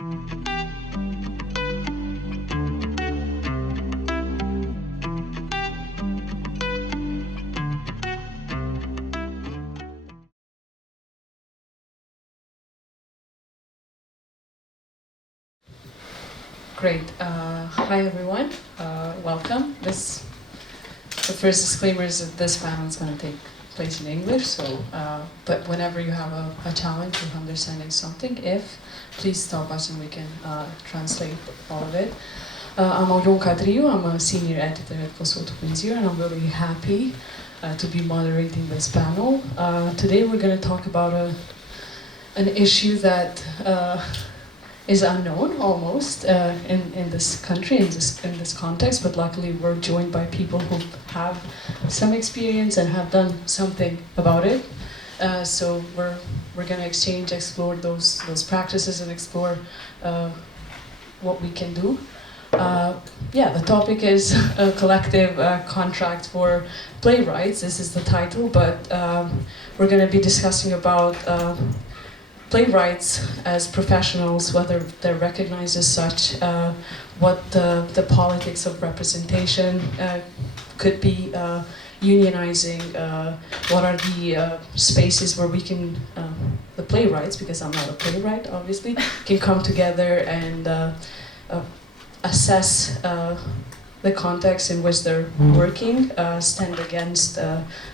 Great. Hi, everyone. Welcome. The first disclaimer is that this panel is going to take place in English, so but whenever you have a challenge with understanding something, please stop us and we can translate all of it. I'm KADRIU. I'm a senior editor at Kosovo and Europe, and I'm really happy to be moderating this panel. Today we're going to talk about an issue that is unknown almost in this country, in this context, but luckily we're joined by people who have some experience and have done something about it. So we're going to explore those practices and explore what we can do. The topic is a collective contract for playwrights. This is the title, but we're going to be discussing about playwrights as professionals, whether they're recognized as such, what the politics of representation could be, unionizing, what are the spaces where we can, the playwrights, because I'm not a playwright obviously, can come together and assess the context in which they're working, stand against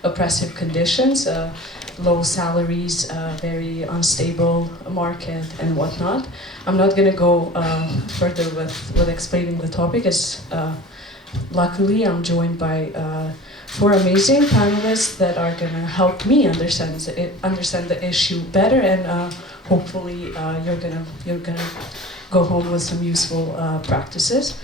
oppressive conditions, low salaries, very unstable market and whatnot. I'm not going to go further with explaining the topic, as luckily I'm joined by 4 amazing panelists that are going to help me understand the issue better, and hopefully you're gonna go home with some useful practices.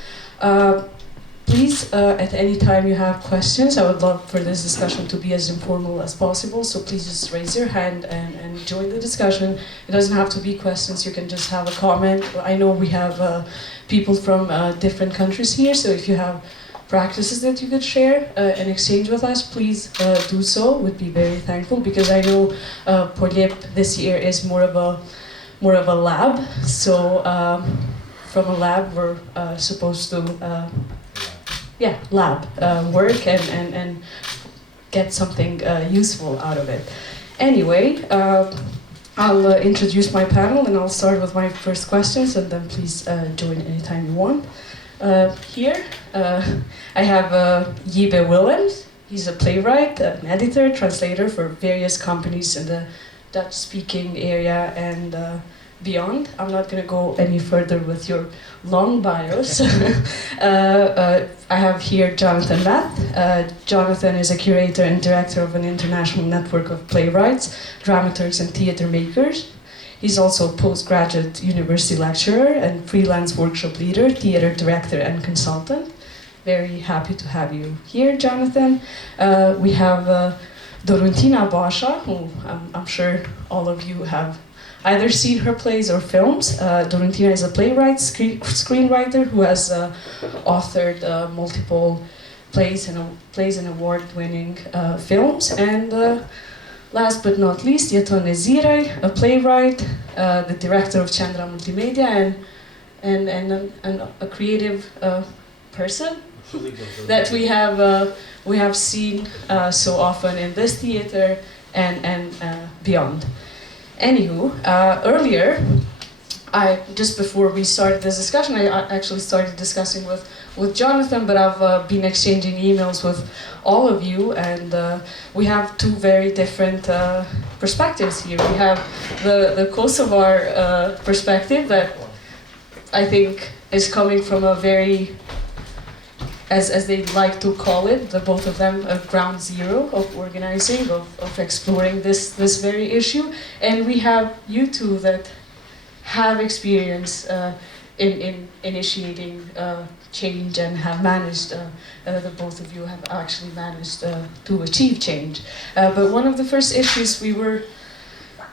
Please, at any time you have questions, I would love for this discussion to be as informal as possible, so please just raise your hand and join the discussion. It doesn't have to be questions, you can just have a comment. I know we have people from different countries here, so if you have practices that you could share and exchange with us, please do so. We'd be very thankful, because I know polip this year is more of a lab, so from a lab we're supposed to lab work and get something useful out of it. Anyway, I'll introduce my panel, and I'll start with my first questions, and then please join anytime you want. Here I have JIBBE Willems. He's a playwright, an editor, translator for various companies in the Dutch-speaking area and beyond. I'm not going to go any further with your long bios. I have here JOHNATHAN METH. JOHNATHAN is a curator and director of an international network of playwrights, dramaturgs, and theater makers. He's also a postgraduate university lecturer and freelance workshop leader, theater director, and consultant. Very happy to have you here, JOHNATHAN. We have DORUNTINA BASHA, who I'm sure all of you have either seen her plays or films. DORUNTINA is a playwright, screenwriter who has authored multiple plays and award-winning films. And last but not least, JETON, a playwright, the director of Chandra Multimedia, and a creative person that we have seen so often in this theater and beyond. Anywho, earlier, just before we started this discussion, I actually started discussing with JOHNATHAN, but I've been exchanging emails with all of you, and we have 2 very different perspectives here. We have the Kosovar perspective that I think is coming from a very, as they like to call it, the both of them, a ground zero of organizing, of exploring this very issue. And we have you 2 that have experience in initiating change and have managed, the both of you have actually managed to achieve change. But one of the first issues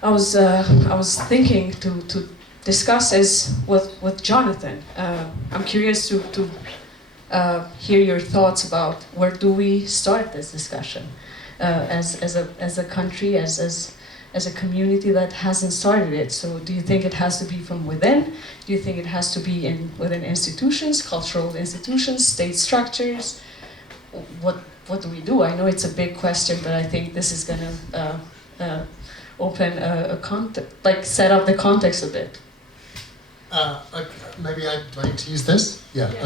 I was thinking to discuss is with JOHNATHAN. I'm curious to hear your thoughts about where do we start this discussion as a country, as as a community that hasn't started it. So do you think it has to be from within? Do you think it has to be within institutions, cultural institutions, state structures? What do we do? I know it's a big question, but I think this is going to open set up the context a bit. Okay, maybe do I need to use this? Yeah, yes.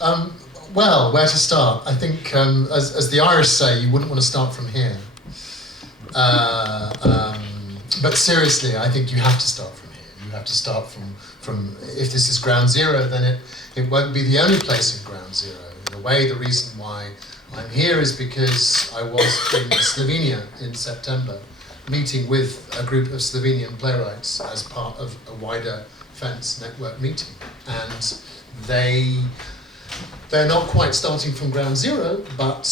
Okay. Well, where to start? I think, as the Irish say, you wouldn't want to start from here. But seriously, I think you have to start from here. You have to start from if this is ground zero, then it won't be the only place in ground zero. In a way, the reason why I'm here is because I was in Slovenia in September, meeting with a group of Slovenian playwrights as part of a wider Fence network meeting. And they're not quite starting from ground zero, but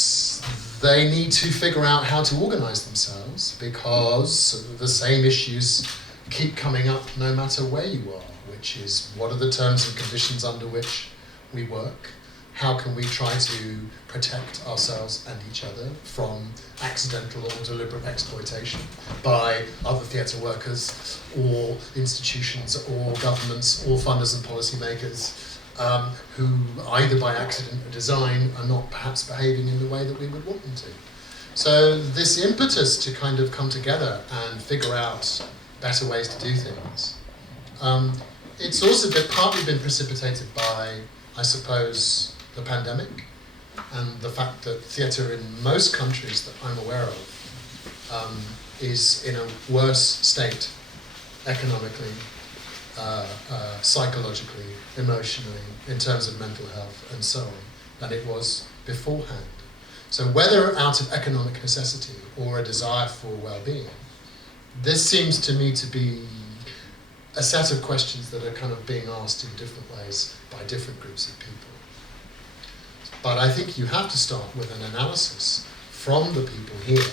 they need to figure out how to organize themselves, because the same issues keep coming up no matter where you are, which is, what are the terms and conditions under which we work? How can we try to protect ourselves and each other from accidental or deliberate exploitation by other theatre workers or institutions or governments or funders and policymakers who, either by accident or design, are not perhaps behaving in the way that we would want them to. So this impetus to kind of come together and figure out better ways to do things, it's also partly been precipitated by, I suppose, the pandemic, and the fact that theatre in most countries that I'm aware of is in a worse state economically, psychologically, emotionally, in terms of mental health and so on, than it was beforehand. So whether out of economic necessity or a desire for well-being, this seems to me to be a set of questions that are kind of being asked in different ways by different groups of people. But I think you have to start with an analysis from the people here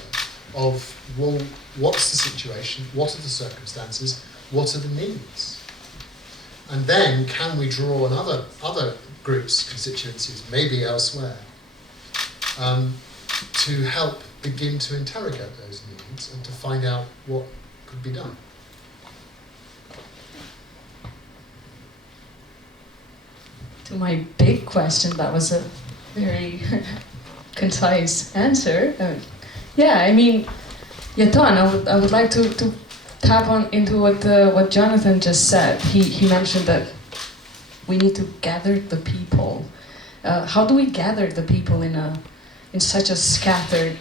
of, well, what's the situation, what are the circumstances, what are the needs? And then can we draw on other groups, constituencies, maybe elsewhere, to help begin to interrogate those needs and to find out what could be done. To my big question, that was a very concise answer. Yeah, I mean, JETON, I would like to tap on into what Jonathan just said. He mentioned that we need to gather the people. How do we gather the people in such a scattered,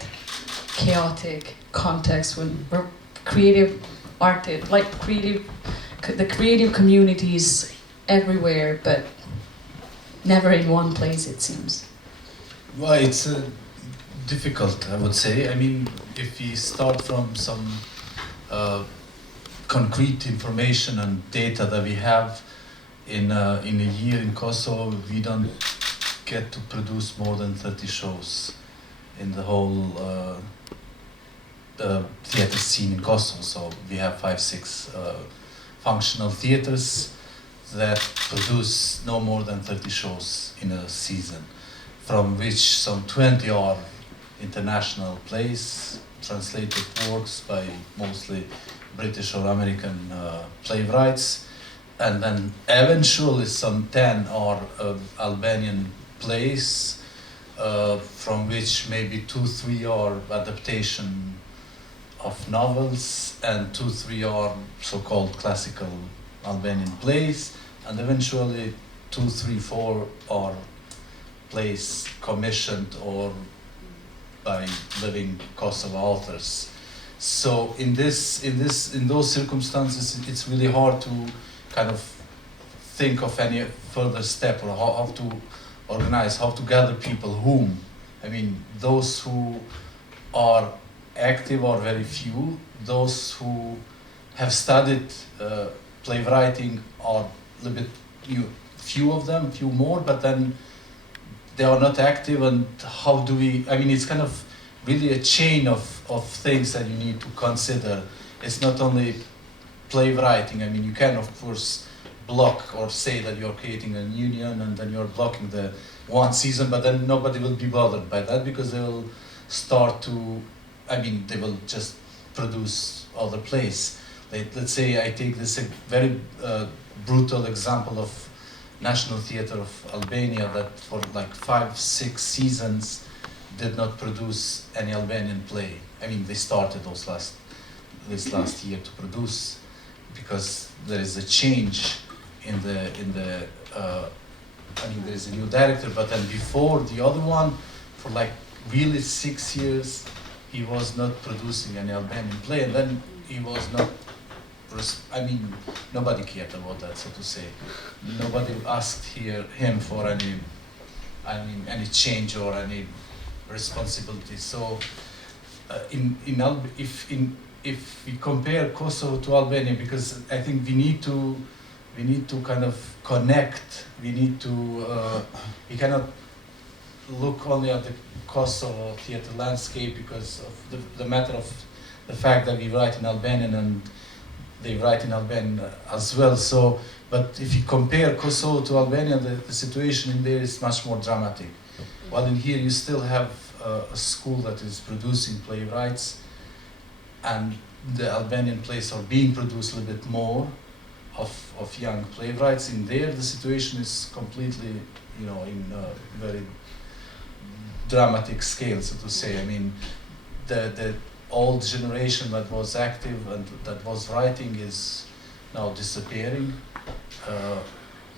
chaotic context when we're creative artists, the creative communities everywhere, but never in one place, it seems? Well, it's difficult, I would say. I mean, if we start from some concrete information and data that we have in a year in Kosovo, we don't get to produce more than 30 shows in the whole theater scene in Kosovo. So we have 5-6 functional theaters that produce no more than 30 shows in a season, from which some 20 are international plays, translated works by mostly British or American playwrights, and then eventually some 10 are Albanian plays, from which maybe 2-3 are adaptation of novels, and 2-3 are so-called classical Albanian plays, and eventually 2-3-4 are plays commissioned or by living Kosovo authors. So in those circumstances, it's really hard to kind of think of any further step, or how to organize, how to gather people. Whom? I mean, those who are active are very few. Those who have studied playwriting are a little bit few of them, few more, but then they are not active. And how do we, I mean, it's kind of really a chain of things that you need to consider. It's not only playwriting. I mean, you can of course block or say that you're creating a union and then you're blocking the one season, but then nobody will be bothered by that, because they will start to, I mean, they will just produce other place. Let's say I take this very brutal example of National Theatre of Albania that for like 5-6 seasons did not produce any Albanian play. I mean, they started this last year to produce because there is a change in the I mean, there is a new director, but then before the other one, for like really 6 years, he was not producing any Albanian play, and then he was not. I mean, nobody cared about that, so to say. Nobody asked him for any change or any responsibility. So, if we compare Kosovo to Albania, because I think we need to kind of connect. We cannot look only at the Kosovo theater landscape because of the matter of the fact that we write in Albanian and they write in Albanian as well. So, but if you compare Kosovo to Albania, the situation in there is much more dramatic. While in here you still have a school that is producing playwrights, and the Albanian plays are being produced a little bit more of young playwrights. In there, the situation is completely, in a very dramatic scale, so to say. I mean, the old generation that was active and that was writing is now disappearing.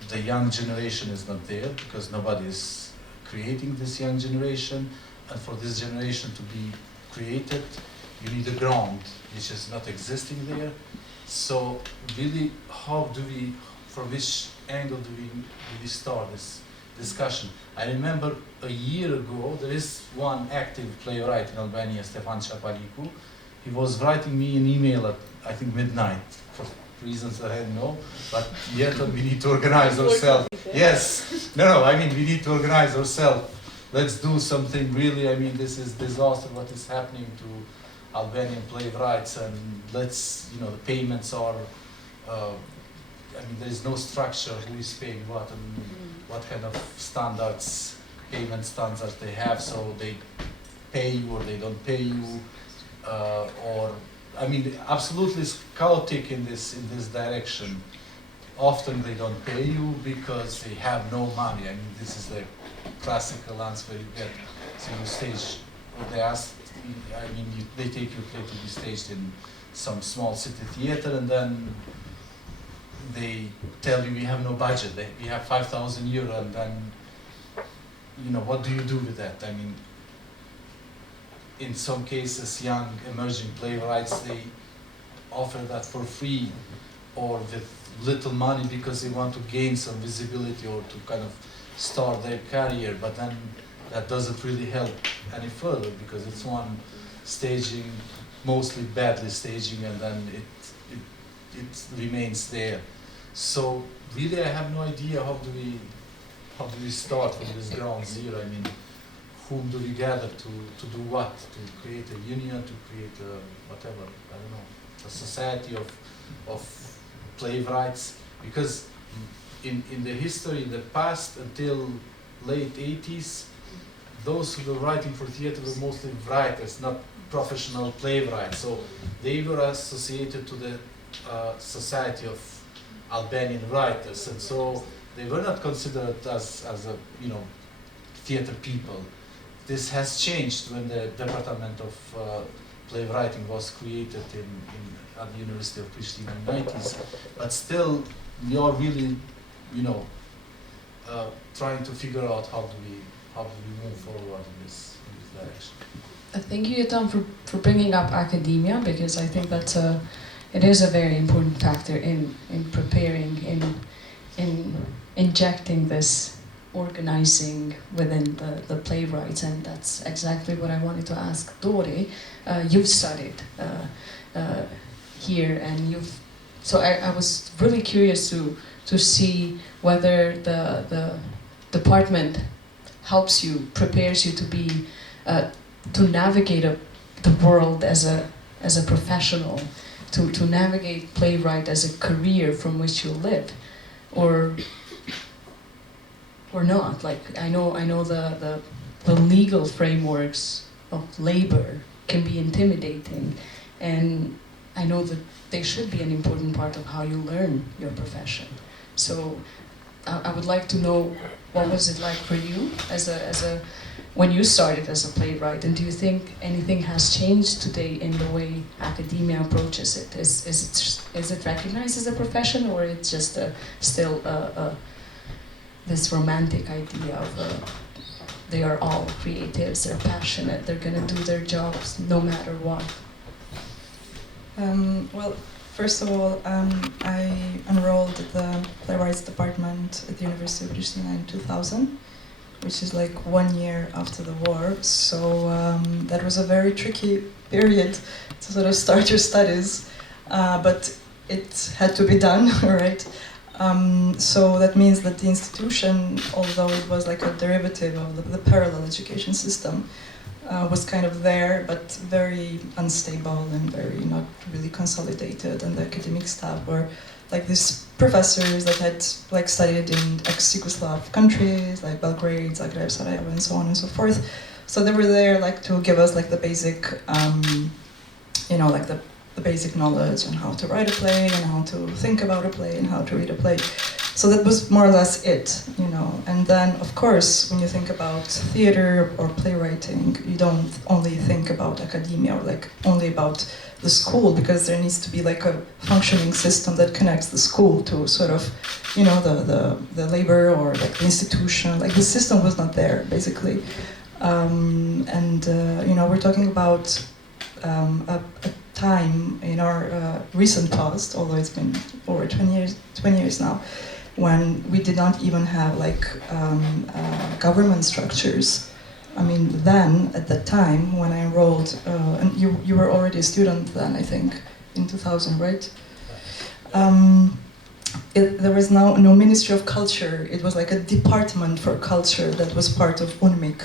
The young generation is not there because nobody is creating this young generation, and for this generation to be created, you need a ground which is not existing there. So really, from which angle do we start this discussion? I remember a year ago, there is one active playwright in Albania, Stefan Chapaliku. He was writing me an email at, I think, midnight, for reasons that I don't know, but yet we need to organize ourselves. Yes, no, I mean, we need to organize ourselves. Let's do something really, I mean, this is disaster what is happening to Albanian playwrights, and let's, the payments are, I mean, there is no structure, who is paying what, and what kind of payment standards they have, so they pay you or they don't pay you, or, I mean, absolutely it's chaotic in this direction. Often they don't pay you because they have no money. I mean, this is the classical answer you get. So you stage, or they ask, I mean, they take your play to be staged in some small city theater, and then they tell you we have no budget. We have 5,000 euro, and then, what do you do with that? I mean, in some cases, young emerging playwrights, they offer that for free or with little money because they want to gain some visibility or to kind of start their career, but then that doesn't really help any further because it's one staging, mostly badly staging, and then it remains there. So really, I have no idea how do we start from this ground zero. I mean, whom do we gather to do what? To create a union, to create a whatever, I don't know, a society of playwrights? Because in the history, in the past, until late 80s, those who were writing for theater were mostly writers, not professional playwrights. So they were associated to the Society of Albanian Writers, and so they were not considered as a theater people. This has changed when the Department of Playwriting was created at the University of Pristina in the 90s. But still, we are really, trying to figure out how do we move forward in this direction. Thank you, Jeton, for bringing up academia, because I think that it is a very important factor in preparing, in injecting this organizing within the playwrights, and that's exactly what I wanted to ask Dori. You've studied here, and so I was really curious to see whether the department helps you, prepares you to be to navigate the world as a professional, to navigate playwright as a career from which you live, or not. Like I know the legal frameworks of labor can be intimidating, and I know that they should be an important part of how you learn your profession. So I would like to know, what was it like for you when you started as a playwright, and do you think anything has changed today in the way academia approaches it? Is it recognized as a profession, or it's just still this romantic idea of they are all creatives, they're passionate, they're gonna do their jobs no matter what? Well, first of all, I enrolled at the Playwrights department at the University of Pristina in 2000, which is like 1 year after the war. So that was a very tricky period to sort of start your studies, but it had to be done, right? So that means that the institution, although it was like a derivative of the parallel education system, was kind of there, but very unstable and very not really consolidated. And the academic staff were like these professors that had like studied in ex-Yugoslav countries, like Belgrade, Zagreb, Sarajevo, and so on and so forth. So they were there like to give us like the basic, like the basic knowledge on how to write a play and how to think about a play and how to read a play. So that was more or less it, And then, of course, when you think about theater or playwriting, you don't only think about academia or like only about the school, because there needs to be like a functioning system that connects the school to sort of, the labor or like the institution. Like the system was not there, basically. We're talking about a time in our recent past, although it's been over 20 years now, when we did not even have like government structures. I mean, then at that time when I enrolled, and you were already a student then, I think, in 2000, right? There was no Ministry of Culture. It was like a department for culture that was part of UNMIC.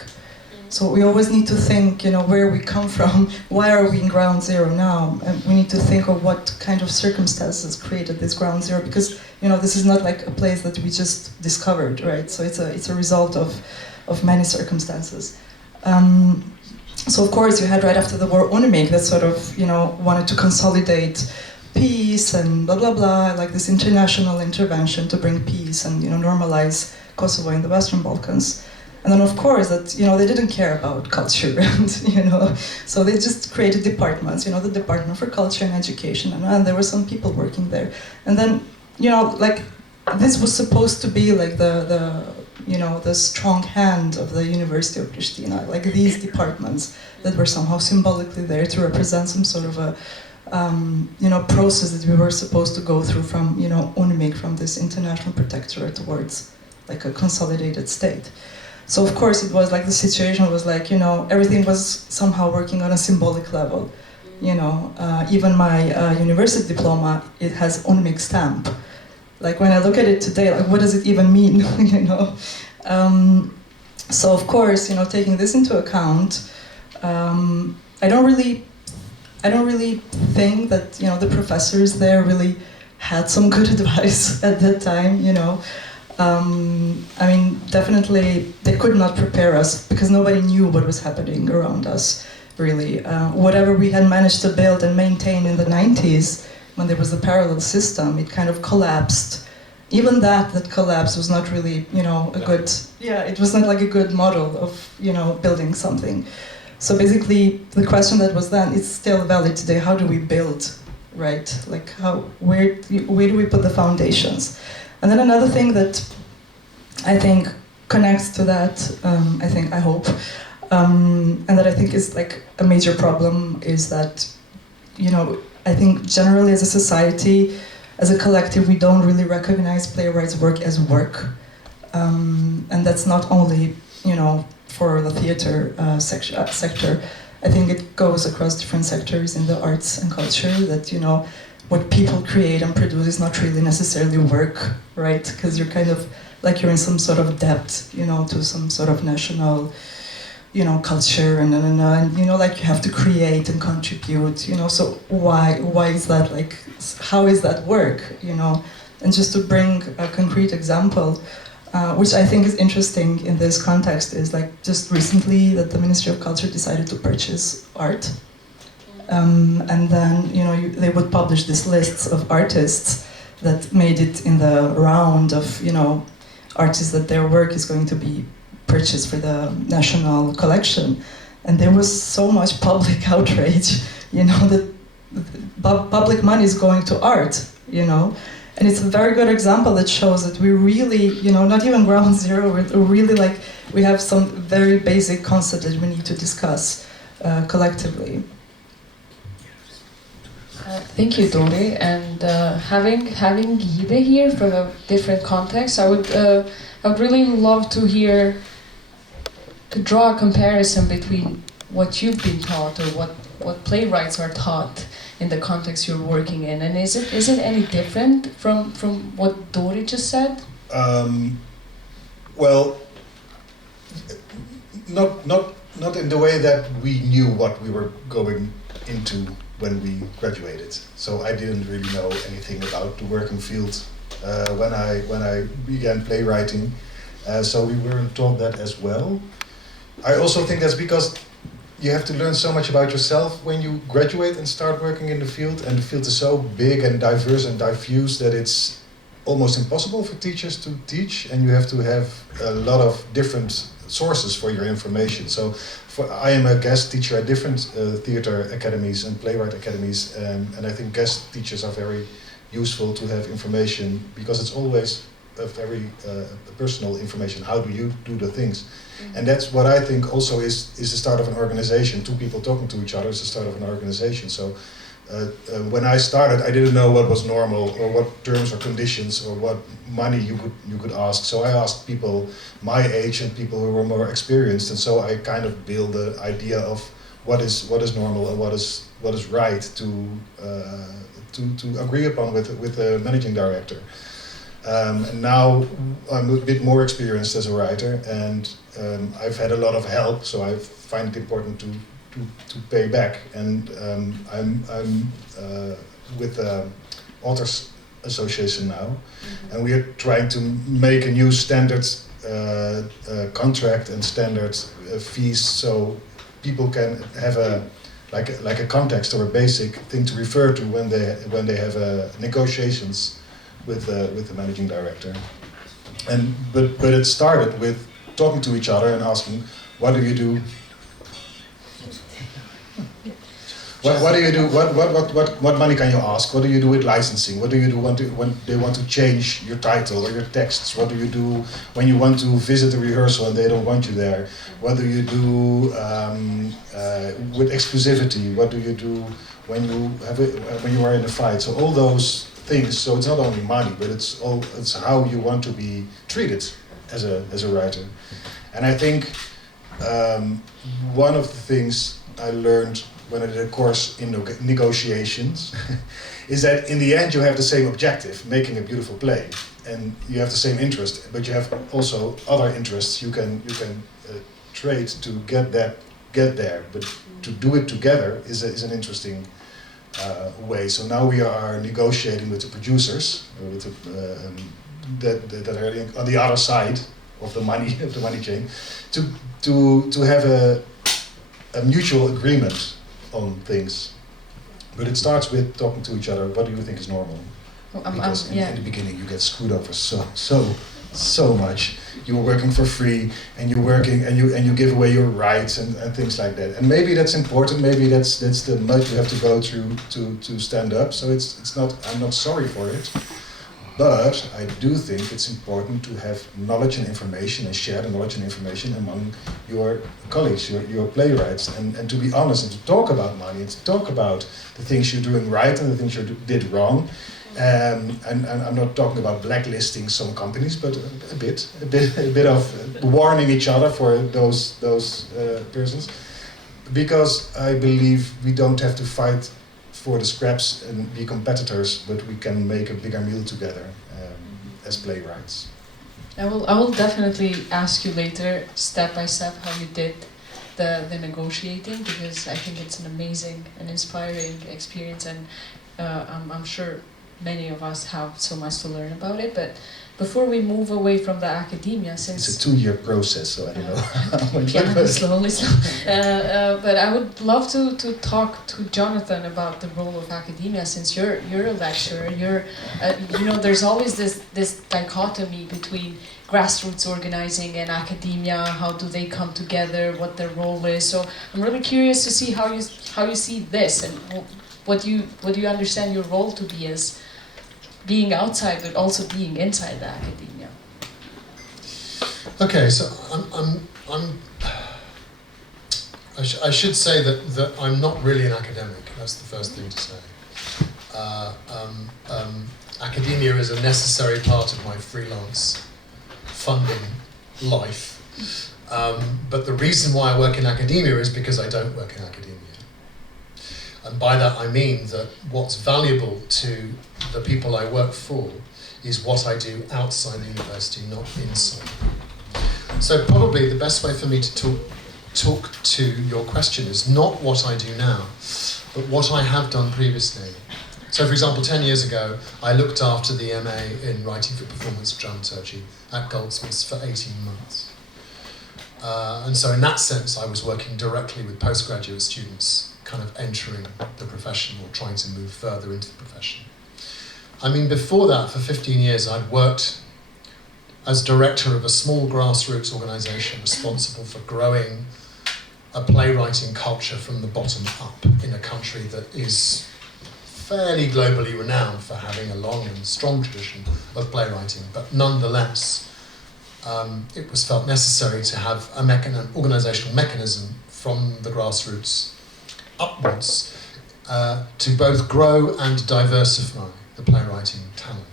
So we always need to think, where we come from, why are we in ground zero now? And we need to think of what kind of circumstances created this ground zero, because, this is not like a place that we just discovered, right? So it's a result of many circumstances. So of course you had right after the war UNMIC that sort of, wanted to consolidate peace and blah, blah, blah, like this international intervention to bring peace and, normalize Kosovo and the Western Balkans. And then of course that, they didn't care about culture and, so they just created departments, the Department for Culture and Education, and there were some people working there. And then, like, this was supposed to be like the strong hand of the University of Pristina, like these departments that were somehow symbolically there to represent some sort of a, process that we were supposed to go through from, UNMIC, from this international protectorate towards like a consolidated state. So of course it was like the situation was like, everything was somehow working on a symbolic level. Even my university diploma, it has UNMIC stamp. Like when I look at it today, like what does it even mean, So of course, taking this into account, I don't really think that, the professors there really had some good advice at that time, I mean, definitely they could not prepare us because nobody knew what was happening around us, really. Whatever we had managed to build and maintain in the 90s, when there was a parallel system, it kind of collapsed. Even that collapse was not really, a good, it was not like a good model of, building something. So basically, the question that was then, it's still valid today. How do we build, right? Like where do we put the foundations? And then another thing that I think connects to that, I hope, and that I think is like a major problem is that, I think generally as a society, as a collective, we don't really recognize playwrights' work as work. And that's not only, for the theater sector. I think it goes across different sectors in the arts and culture that, what people create and produce is not really necessarily work, right? Because you're kind of like you're in some sort of debt, to some sort of national, culture and like you have to create and contribute, So why is that like? How is that work, And just to bring a concrete example, which I think is interesting in this context, is like just recently that the Ministry of Culture decided to purchase art. And then, they would publish these lists of artists that made it in the round of, artists that their work is going to be purchased for the national collection. And there was so much public outrage, that public money is going to art, And it's a very good example that shows that we really, not even ground zero, we're really we have some very basic concepts that we need to discuss collectively. Thank you, Dori. And having JIBBE here from a different context, I would really love to draw a comparison between what you've been taught or what playwrights are taught in the context you're working in, and is it any different from what Dori just said? Well, not in the way that we knew what we were going into when we graduated. So I didn't really know anything about the working field when I began playwriting. So we weren't taught that as well. I also think that's because you have to learn so much about yourself when you graduate and start working in the field, and the field is so big and diverse and diffuse that it's almost impossible for teachers to teach, and you have to have a lot of different sources for your information. So I am a guest teacher at different theater academies and playwright academies, and I think guest teachers are very useful to have information because it's always a very personal information. How do you do the things? And that's what I think also is the start of an organization. Two people talking to each other is the start of an organization. So when I started, I didn't know what was normal or what terms or conditions or what money you could ask. So I asked people my age and people who were more experienced, and so I kind of built the idea of what is normal and what is right to agree upon with the managing director. And now I'm a bit more experienced as a writer, and I've had a lot of help, so I find it important to pay back. And I'm with the Authors Association now, and we are trying to make a new standard contract and standard fees, so people can have like a context or a basic thing to refer to when they have negotiations with the managing director. But it started with talking to each other and asking, what do you do? What do you do? What money can you ask? What do you do with licensing? What do you do when they want to change your title or your texts? What do you do when you want to visit a rehearsal and they don't want you there? What do you do with exclusivity? What do you do when you are in a fight? So all those things. So it's not only money, but it's how you want to be treated as a writer. And I think one of the things I learned when I did a course in negotiations is that in the end you have the same objective, making a beautiful play, and you have the same interest, but you have also other interests you can trade to get there. But to do it together is an interesting way. So now we are negotiating with the producers, with that are on the other side of the money chain, to have a mutual agreement on things. But it starts with talking to each other. What do you think is normal? Because in the beginning you get screwed over so much. You're working for free, and you're working and you give away your rights and things like that. And maybe that's important. Maybe that's the mud you have to go through to stand up. So it's not. I'm not sorry for it. But I do think it's important to have knowledge and information and share the knowledge and information among your colleagues, your playwrights, and to be honest and to talk about money and to talk about the things you're doing right and the things you did wrong. And I'm not talking about blacklisting some companies, but a bit of warning each other for those persons, because I believe we don't have to fight for the scraps and be competitors, but we can make a bigger meal together as playwrights. I will definitely ask you later, step by step, how you did the negotiating, because I think it's an amazing and inspiring experience, and I'm sure many of us have so much to learn about it. But before we move away from the academia, since It's a 2-year process, so I don't know. yeah, slowly. But I would love to talk to Jonathan about the role of academia, since you're a lecturer. You know, there's always this dichotomy between grassroots organizing and academia. How do they come together? What their role is? So I'm really curious to see how you see this, and what do you understand your role to be as being outside, but also being inside the academia. Okay, so I should say that I'm not really an academic. That's the first thing to say. Academia is a necessary part of my freelance funding life. But the reason why I work in academia is because I don't work in academia. And by that I mean that what's valuable to the people I work for is what I do outside the university, not inside. So probably the best way for me to talk to your question is not what I do now, but what I have done previously. So for example, 10 years ago, I looked after the MA in Writing for Performance of Dramaturgy at Goldsmiths for 18 months. And so in that sense, I was working directly with postgraduate students kind of entering the profession or trying to move further into the profession. I mean, before that, for 15 years, I'd worked as director of a small grassroots organisation responsible for growing a playwriting culture from the bottom up in a country that is fairly globally renowned for having a long and strong tradition of playwriting, but nonetheless, it was felt necessary to have an organisational mechanism from the grassroots upwards to both grow and diversify the playwriting talent.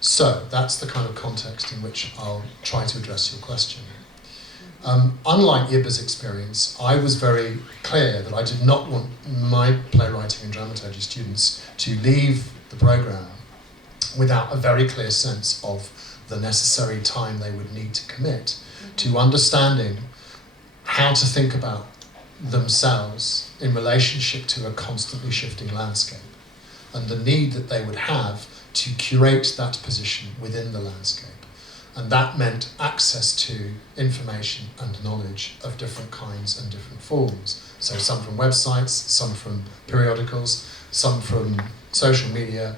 So that's the kind of context in which I'll try to address your question. Unlike JIBBE's experience, I was very clear that I did not want my playwriting and dramaturgy students to leave the programme without a very clear sense of the necessary time they would need to commit to understanding how to think about themselves in relationship to a constantly shifting landscape, and the need that they would have to curate that position within the landscape. And that meant access to information and knowledge of different kinds and different forms. So some from websites, some from periodicals, some from social media,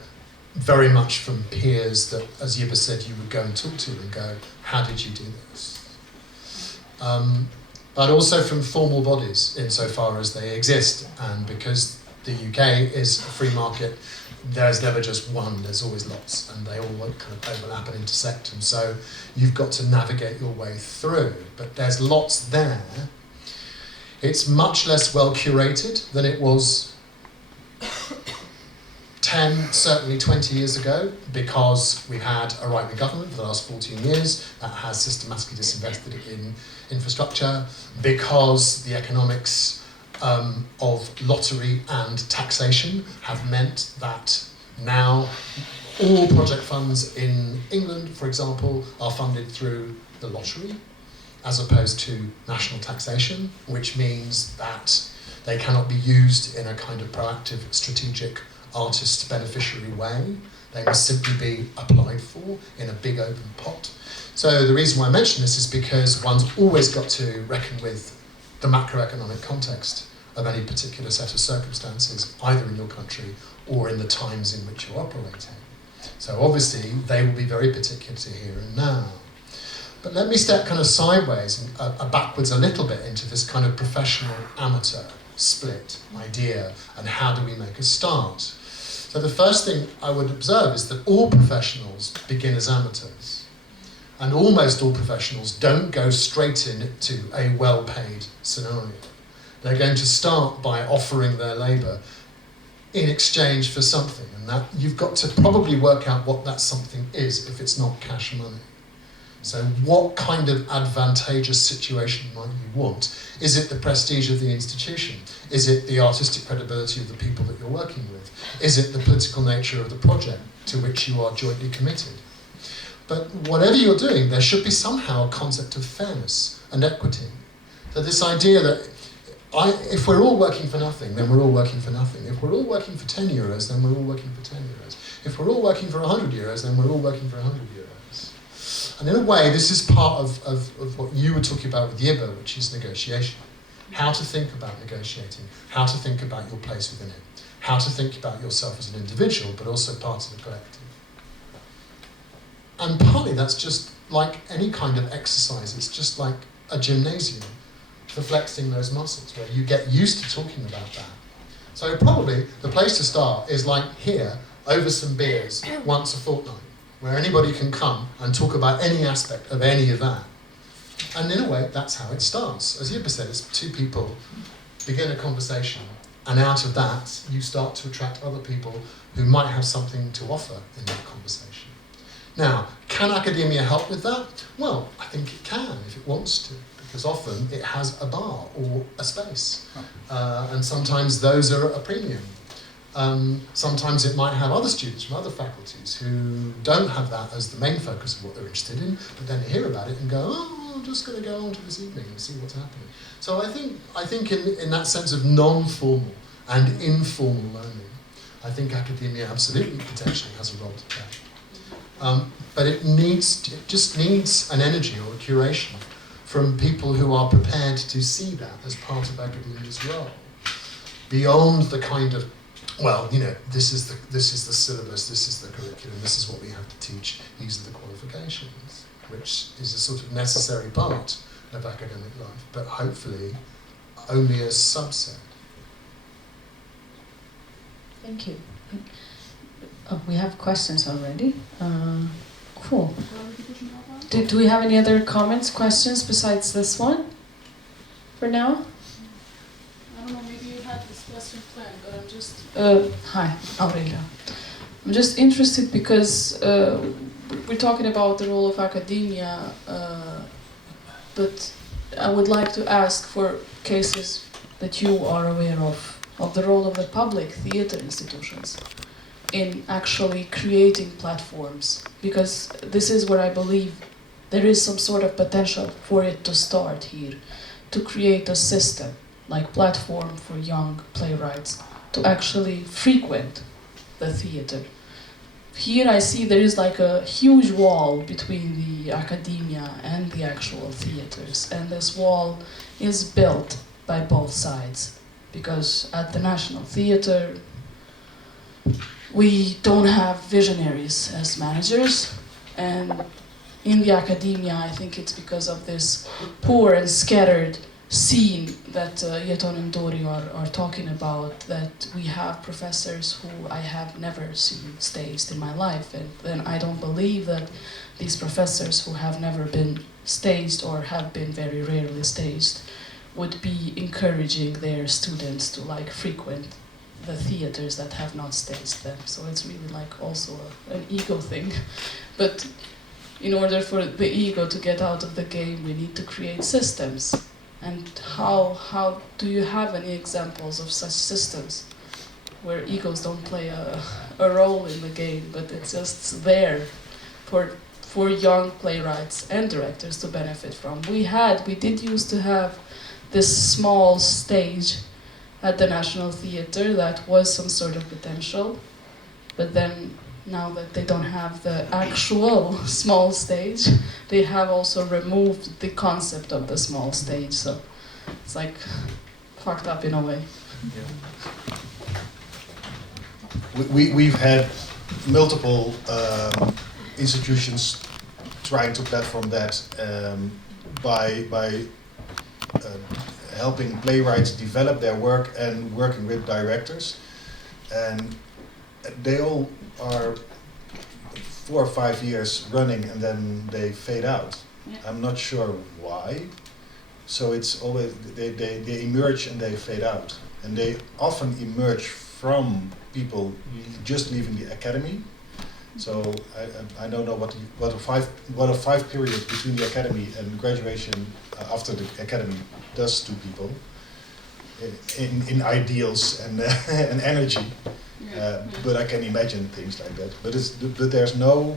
very much from peers that, as JIBBE said, you would go and talk to and go, how did you do this? But also from formal bodies insofar as they exist. And because the UK is a free market, there's never just one, there's always lots, and they all kind of overlap and intersect, and so you've got to navigate your way through. But there's lots there. It's much less well curated than it was 10, certainly 20 years ago, because we've had a right-wing government for the last 14 years that has systematically disinvested in infrastructure, because the economics of lottery and taxation have meant that now all project funds in England, for example, are funded through the lottery as opposed to national taxation, which means that they cannot be used in a kind of proactive, strategic, artist beneficiary way. They must simply be applied for in a big open pot. So the reason why I mention this is because one's always got to reckon with the macroeconomic context of any particular set of circumstances, either in your country or in the times in which you're operating. So obviously, they will be very particular to here and now. But let me step kind of sideways and backwards a little bit into this kind of professional-amateur split idea, and how do we make a start? So the first thing I would observe is that all professionals begin as amateurs. And almost all professionals don't go straight into a well-paid scenario. They're going to start by offering their labour in exchange for something, and that you've got to probably work out what that something is if it's not cash money. So what kind of advantageous situation might you want? Is it the prestige of the institution? Is it the artistic credibility of the people that you're working with? Is it the political nature of the project to which you are jointly committed? But whatever you're doing, there should be somehow a concept of fairness and equity. So this idea that if we're all working for nothing, then we're all working for nothing. If we're all working for 10 euros, then we're all working for 10 euros. If we're all working for 100 euros, then we're all working for 100 euros. And in a way, this is part of what you were talking about with JIBBE, which is negotiation. How to think about negotiating, how to think about your place within it, how to think about yourself as an individual, but also part of the collective. And partly that's just like any kind of exercise. It's just like a gymnasium for flexing those muscles, where you get used to talking about that. So probably the place to start is like here, over some beers, once a fortnight, where anybody can come and talk about any aspect of any of that. And in a way, that's how it starts. As Jibbe said, it's two people begin a conversation, and out of that, you start to attract other people who might have something to offer in that conversation. Now, can academia help with that? Well, I think it can, if it wants to, because often it has a bar or a space, and sometimes those are at a premium. Sometimes it might have other students from other faculties who don't have that as the main focus of what they're interested in, but then hear about it and go, oh, I'm just going to go on to this evening and see what's happening. So I think in that sense of non-formal and informal learning, I think academia absolutely potentially has a role to play. But it just needs an energy or a curation from people who are prepared to see that as part of academia's role, beyond the kind of, well, you know, this is the syllabus, this is the curriculum, this is what we have to teach, these are the qualifications, which is a sort of necessary part of academic life, but hopefully only a subset. Thank you. Oh, we have questions already. Cool. Do we have any other comments, questions besides this one for now? I don't know, maybe you had this lesson planned, but I'm just... Hi, Aurelia. I'm just interested because we're talking about the role of academia, but I would like to ask for cases that you are aware of the role of the public theatre institutions in actually creating platforms, because this is where I believe there is some sort of potential for it to start here, to create a system, like platform for young playwrights, to actually frequent the theatre. Here I see there is like a huge wall between the academia and the actual theatres, and this wall is built by both sides, because at the National Theatre we don't have visionaries as managers, and in the academia I think it's because of this poor and scattered scene that JETON and DORI are talking about, that we have professors who I have never seen staged in my life, and then I don't believe that these professors who have never been staged or have been very rarely staged would be encouraging their students to like frequent the theaters that have not staged them. So it's really like also an ego thing. But in order for the ego to get out of the game, we need to create systems. And how do you have any examples of such systems where egos don't play a role in the game, but it's just there for young playwrights and directors to benefit from? We did used to have this small stage at the National Theatre that was some sort of potential, but then now that they don't have the actual small stage, they have also removed the concept of the small stage, so it's like fucked up in a way. We've had multiple institutions trying to platform that by helping playwrights develop their work and working with directors, and they all are 4 or 5 years running and then they fade out. Yeah. I'm not sure why. So it's always they emerge and they fade out, and they often emerge from people just leaving the academy. So I don't know what a five period between the academy and graduation after the academy does to people in ideals and and energy. But I can imagine things like that. But there's no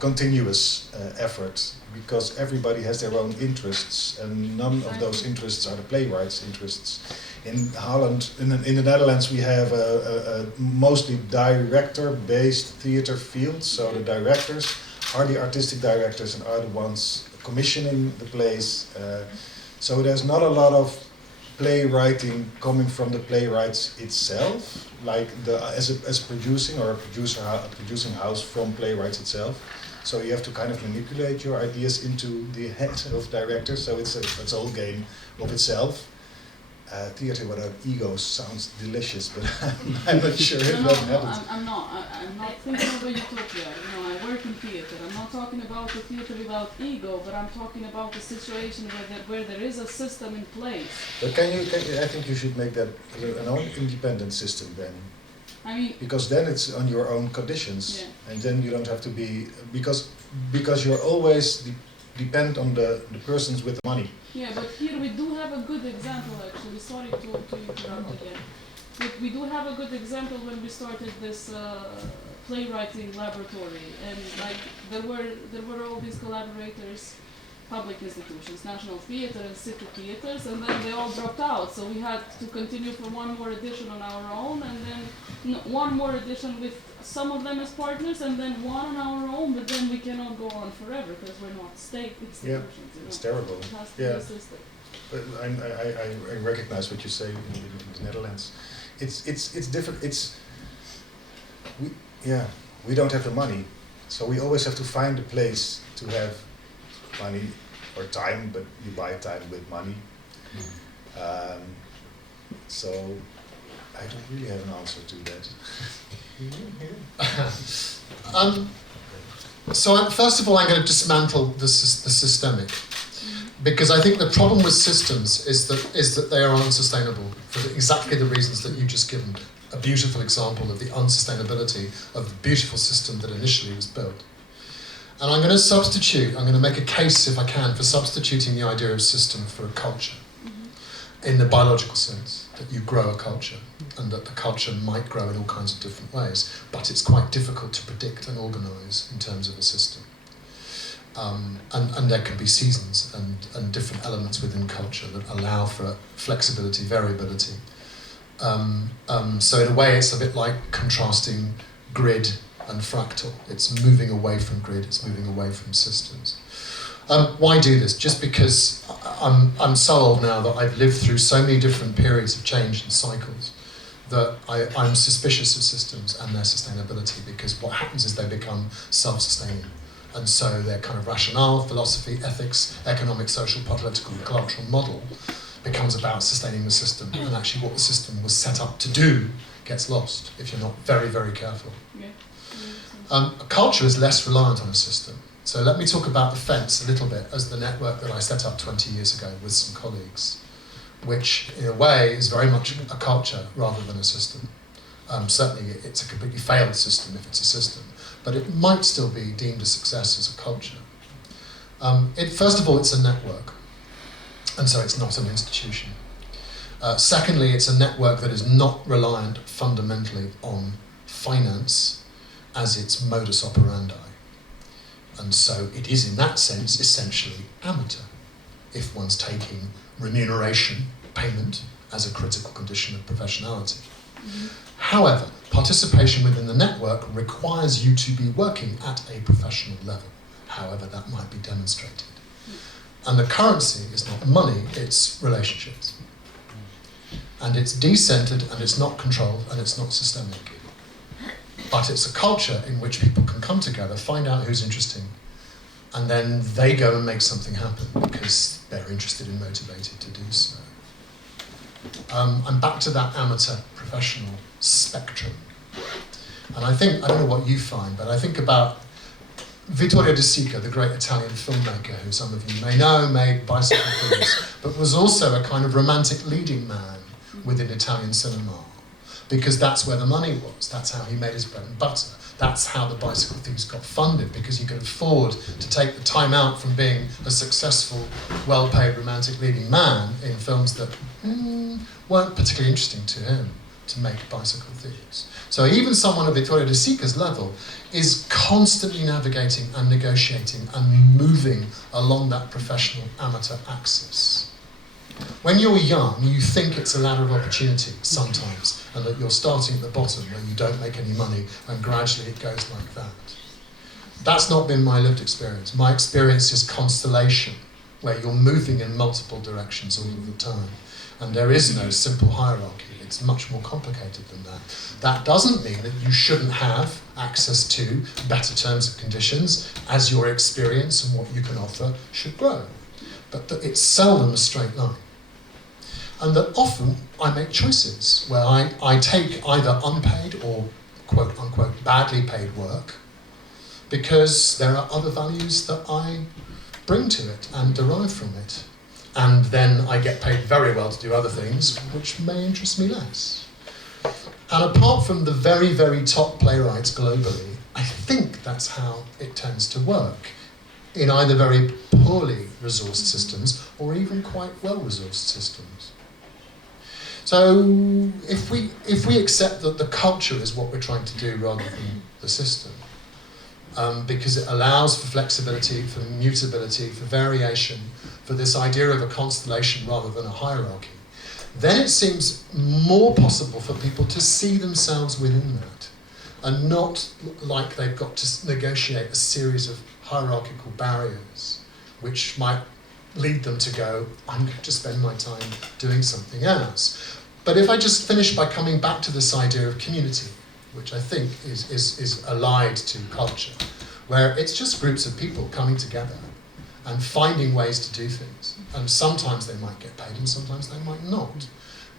continuous effort, because everybody has their own interests, and none of those interests are the playwrights' interests. In Holland, in the Netherlands, we have a mostly director-based theater field. So the directors are the artistic directors and are the ones commissioning the plays. So there's not a lot of playwriting coming from the playwrights itself, like as producing or a producing house from playwrights itself. So you have to kind of manipulate your ideas into the head of directors. So it's a whole game of itself. Theater without egos sounds delicious, but I'm not sure if that happens. I'm not thinking of a utopia. You know, I work in theater. I'm not talking about the theater without ego, but I'm talking about the situation where there is a system in place. But I think you should make that an own independent system then. I mean, because then it's on your own conditions, yeah. And then you don't have to be because you're always depend on the persons with the money. Yeah, but here we do have a good example actually. Sorry to interrupt again. But we do have a good example when we started this playwriting laboratory, and like there were all these collaborators, public institutions, National Theatre and city theatres, and then they all dropped out. So we had to continue for one more edition on our own, and then one more edition with some of them as partners, and then one on our own, but then we cannot go on forever because we're not state institutions. Yeah, you know? it's terrible. It has to Yeah. be a system. But I recognize what you say in the Netherlands. It's different. We don't have the money, so we always have to find a place to have money or time, but you buy time with money. So I don't really have an answer to that. So first of all, I'm going to dismantle the systemic, because I think the problem with systems is that they are unsustainable for exactly the reasons that you've just given. A beautiful example of the unsustainability of the beautiful system that initially was built. And I'm going to make a case, if I can, for substituting the idea of system for a culture, in the biological sense, that you grow a culture, and that the culture might grow in all kinds of different ways, but it's quite difficult to predict and organise in terms of a system. And there can be seasons and different elements within culture that allow for flexibility, variability. So in a way, it's a bit like contrasting grid and fractal. It's moving away from grid, it's moving away from systems. Why do this? Just because I'm so old now that I've lived through so many different periods of change and cycles that I'm suspicious of systems and their sustainability, because what happens is they become self-sustaining. And so their kind of rationale, philosophy, ethics, economic, social, political, cultural model becomes about sustaining the system, and actually what the system was set up to do gets lost if you're not very, very careful. Yeah. A culture is less reliant on a system. So let me talk about the fence a little bit as the network that I set up 20 years ago with some colleagues, which in a way is very much a culture rather than a system. Certainly it's a completely failed system if it's a system, but it might still be deemed a success as a culture. First of all, it's a network, and so it's not an institution. Secondly, it's a network that is not reliant fundamentally on finance as its modus operandi. And so it is, in that sense, essentially amateur, if one's taking remuneration, payment, as a critical condition of professionality. However, participation within the network requires you to be working at a professional level, however that might be demonstrated. And the currency is not money, it's relationships. And it's decentered, and it's not controlled, and it's not systemic. But it's a culture in which people can come together, find out who's interesting, and then they go and make something happen because they're interested and motivated to do so. I'm back to that amateur-professional spectrum. And I don't know what you find, but I think about Vittorio De Sica, the great Italian filmmaker who some of you may know, made Bicycle films, but was also a kind of romantic leading man within Italian cinema, because that's where the money was, that's how he made his bread and butter, that's how the Bicycle Thieves got funded, because he could afford to take the time out from being a successful, well-paid romantic leading man in films that weren't particularly interesting to him to make Bicycle Thieves. So even someone at Vittorio De Sica's level is constantly navigating and negotiating and moving along that professional amateur axis. When you're young, you think it's a ladder of opportunity sometimes, and that you're starting at the bottom where you don't make any money, and gradually it goes like that. That's not been my lived experience. My experience is constellation, where you're moving in multiple directions all of the time. And there is no simple hierarchy. It's much more complicated than that. That doesn't mean that you shouldn't have access to better terms and conditions as your experience and what you can offer should grow. But that it's seldom a straight line. And that often I make choices where I take either unpaid or quote unquote badly paid work because there are other values that I bring to it and derive from it. And then I get paid very well to do other things which may interest me less. And apart from the very, very top playwrights globally, I think that's how it tends to work in either very poorly resourced systems or even quite well-resourced systems. So if we accept that the culture is what we're trying to do rather than the system, because it allows for flexibility, for mutability, for variation, for this idea of a constellation rather than a hierarchy, then it seems more possible for people to see themselves within that and not like they've got to negotiate a series of hierarchical barriers which might lead them to go, I'm going to spend my time doing something else. But if I just finish by coming back to this idea of community, which I think is allied to culture, where it's just groups of people coming together and finding ways to do things. And sometimes they might get paid and sometimes they might not.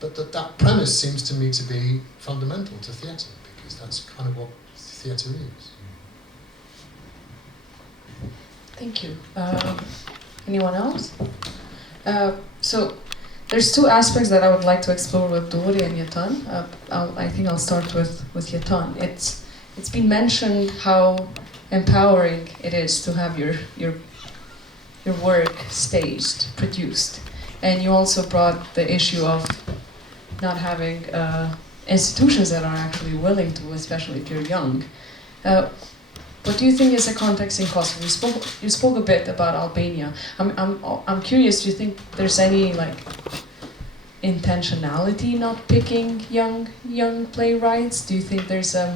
But that premise seems to me to be fundamental to theatre, because that's kind of what theatre is. Thank you. Anyone else? So there's two aspects that I would like to explore with Dori and JETON. I think I'll start with JETON. It's been mentioned how empowering it is to have your work staged, produced. And you also brought the issue of not having institutions that are actually willing to, especially if you're young. What do you think is the context in Kosovo? You spoke a bit about Albania. I'm curious, do you think there's any like intentionality not picking young playwrights? Do you think there's a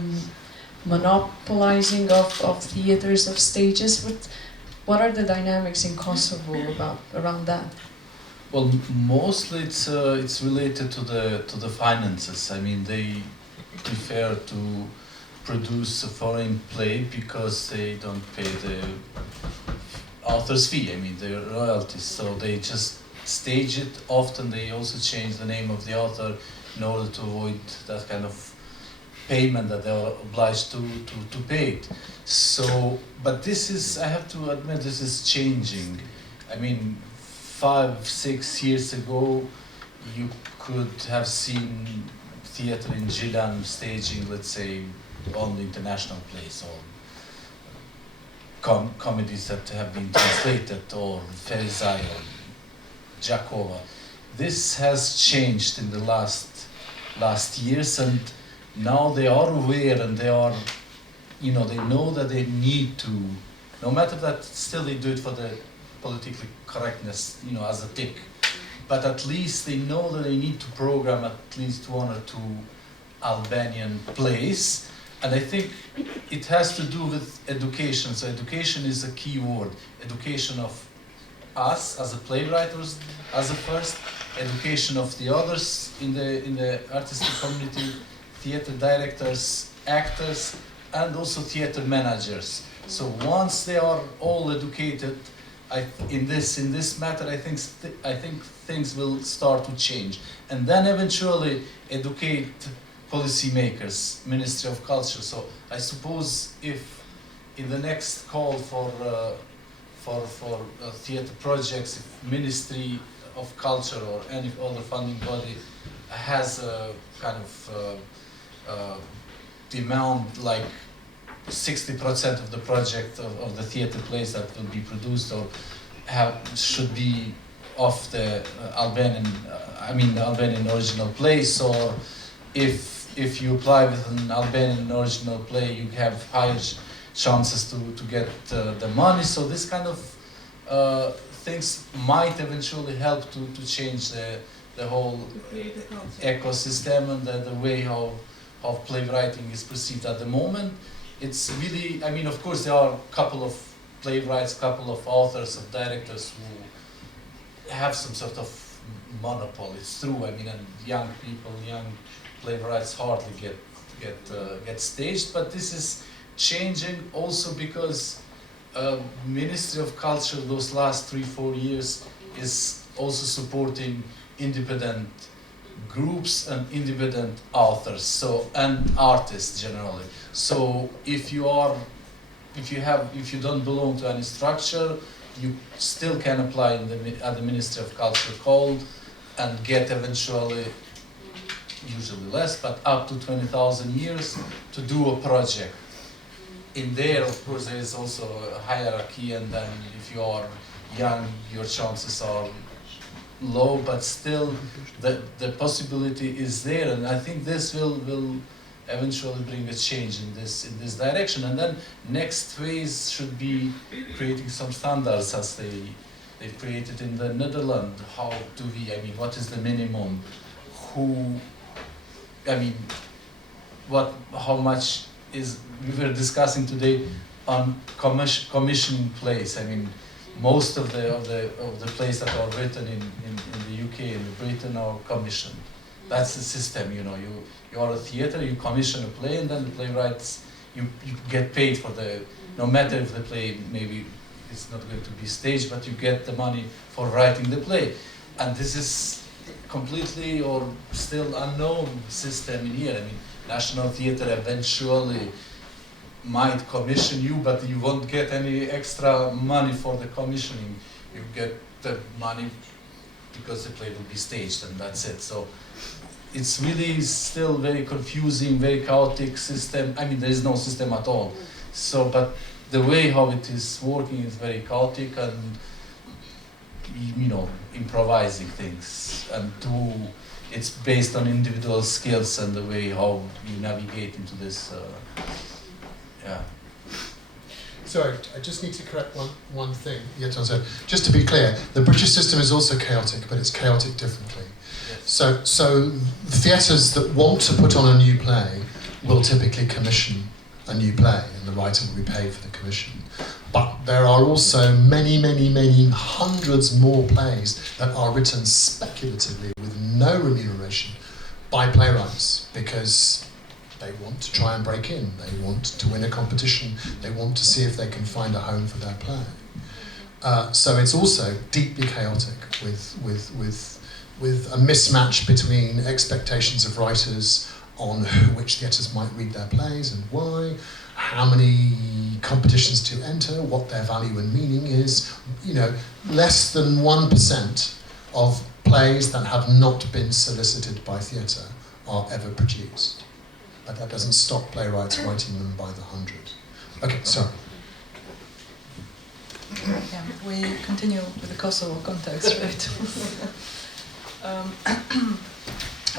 monopolizing of theaters, of stages? What are the dynamics in Kosovo around that? Well, mostly it's related to the finances. I mean, they prefer to produce a foreign play because they don't pay the author's fee. I mean, the royalties. So they just stage it. Often they also change the name of the author in order to avoid that kind of payment that they are obliged to pay it. So, but this is, I have to admit, this is changing. I mean, 5-6 years ago, you could have seen theater in Gilan staging, let's say, only international plays or comedies that have been translated, or Ferizai or Jakova. This has changed in the last years, and now they are aware and they are, they know that they need to, no matter that still they do it for the politically correctness, as a tick, but at least they know that they need to program at least 1 or 2 Albanian plays. And I think it has to do with education. So education is a key word. Education of us as a playwrights, as a first, education of the others in the artistic community, theater directors, actors, and also theater managers. So once they are all educated in this matter, I think things will start to change, and then eventually educate policymakers, Ministry of Culture. So I suppose if in the next call for theatre projects, if Ministry of Culture or any other funding body has a kind of demand like 60% of the project of the theatre plays that will be produced or should be of the Albanian original plays, or if you apply with an Albanian original play, you have higher chances to get the money. So this kind of things might eventually help to change the whole To create a culture. ecosystem and the way how playwriting is perceived at the moment. It's really, I mean, of course, there are a couple of playwrights, couple of authors, of directors who have some sort of monopoly. It's true. I mean, and young people, young playwrights hardly get staged. But this is changing also because Ministry of Culture those last 3-4 years is also supporting independent groups and independent authors, so and artists generally. So if you don't belong to any structure, you still can apply at the Ministry of Culture called and get eventually, usually less, but up to 20,000 years to do a project. In there, of course, there is also a hierarchy, and then if you are young, your chances are low, but still the possibility is there, and I think this will eventually bring a change in this direction. And then next phase should be creating some standards, as they've created in the Netherlands. How do we? I mean, what is the minimum? How much is? We were discussing today on commissioning plays. I mean, most of the plays that are written in the UK and Britain are commissioned. That's the system, you know. You are a theater, you commission a play, and then the playwrights, you get paid for no matter if the play maybe it's not going to be staged, but you get the money for writing the play. And this is completely or still unknown system in here. I mean, National Theatre eventually might commission you, but you won't get any extra money for the commissioning. You get the money because the play will be staged, and that's it. So it's really still very confusing, very chaotic system. I mean, there is no system at all. So, but the way how it is working is very chaotic and, you know, improvising things. And it's based on individual skills and the way how you navigate into this. Yeah. Sorry, I just need to correct one thing. Jeton said, just to be clear, the British system is also chaotic, but it's chaotic differently. Yes. So theatres that want to put on a new play will typically commission a new play, and the writer will be paid for the commission. But there are also many, many, many hundreds more plays that are written speculatively with no remuneration by playwrights because they want to try and break in, they want to win a competition, they want to see if they can find a home for their play. So it's also deeply chaotic with a mismatch between expectations of writers on which theatres might read their plays and why, how many competitions to enter, what their value and meaning is. You know, less than 1% of plays that have not been solicited by theatre are ever produced. But that doesn't stop playwrights writing them by the hundred. Okay, sorry. Yeah, we continue with the Kosovo context, right?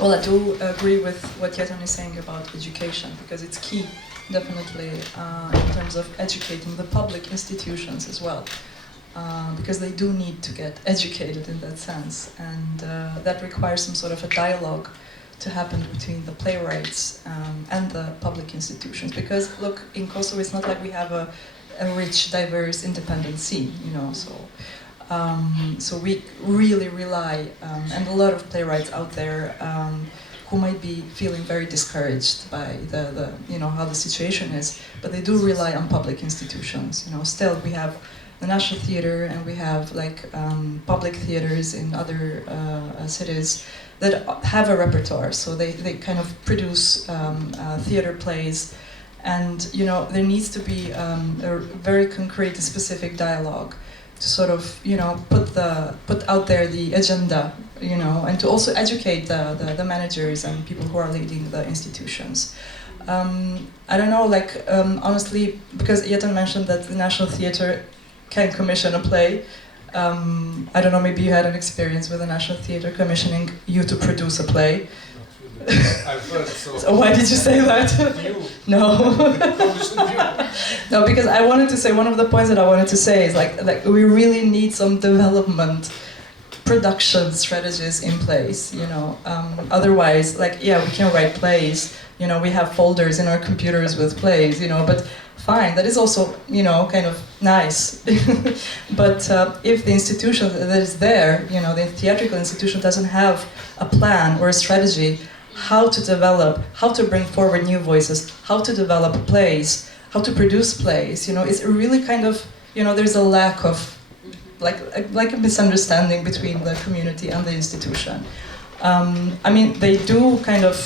Well, I do agree with what Jeton is saying about education, because it's key, definitely, in terms of educating the public institutions as well, because they do need to get educated in that sense, and that requires some sort of a dialogue to happen between the playwrights and the public institutions. Because, look, in Kosovo, it's not like we have a rich, diverse, independent scene, you know, so we really rely, and a lot of playwrights out there who might be feeling very discouraged by the you know, how the situation is, but they do rely on public institutions. You know, still we have the National Theatre and we have like public theatres in other cities that have a repertoire, so they kind of produce theatre plays, and you know, there needs to be a very concrete, specific dialogue to sort of, you know, put out there the agenda, you know, and to also educate the managers and people who are leading the institutions. I don't know, like honestly, because Jeton mentioned that the National Theatre can commission a play. I don't know, maybe you had an experience with the National Theatre commissioning you to produce a play. I've heard so. So why did you say that? You. No. Commission view. No, because I wanted to say, one of the points that I wanted to say is like we really need some development production strategies in place, you know. Otherwise, like, yeah, we can write plays, you know, we have folders in our computers with plays, you know, but fine, that is also, you know, kind of nice. But if the institution that is there, you know, the theatrical institution doesn't have a plan or a strategy how to develop, how to bring forward new voices, how to develop plays, how to produce plays, you know, it's really kind of, you know, there's a lack of, like a misunderstanding between the community and the institution. I mean, they do kind of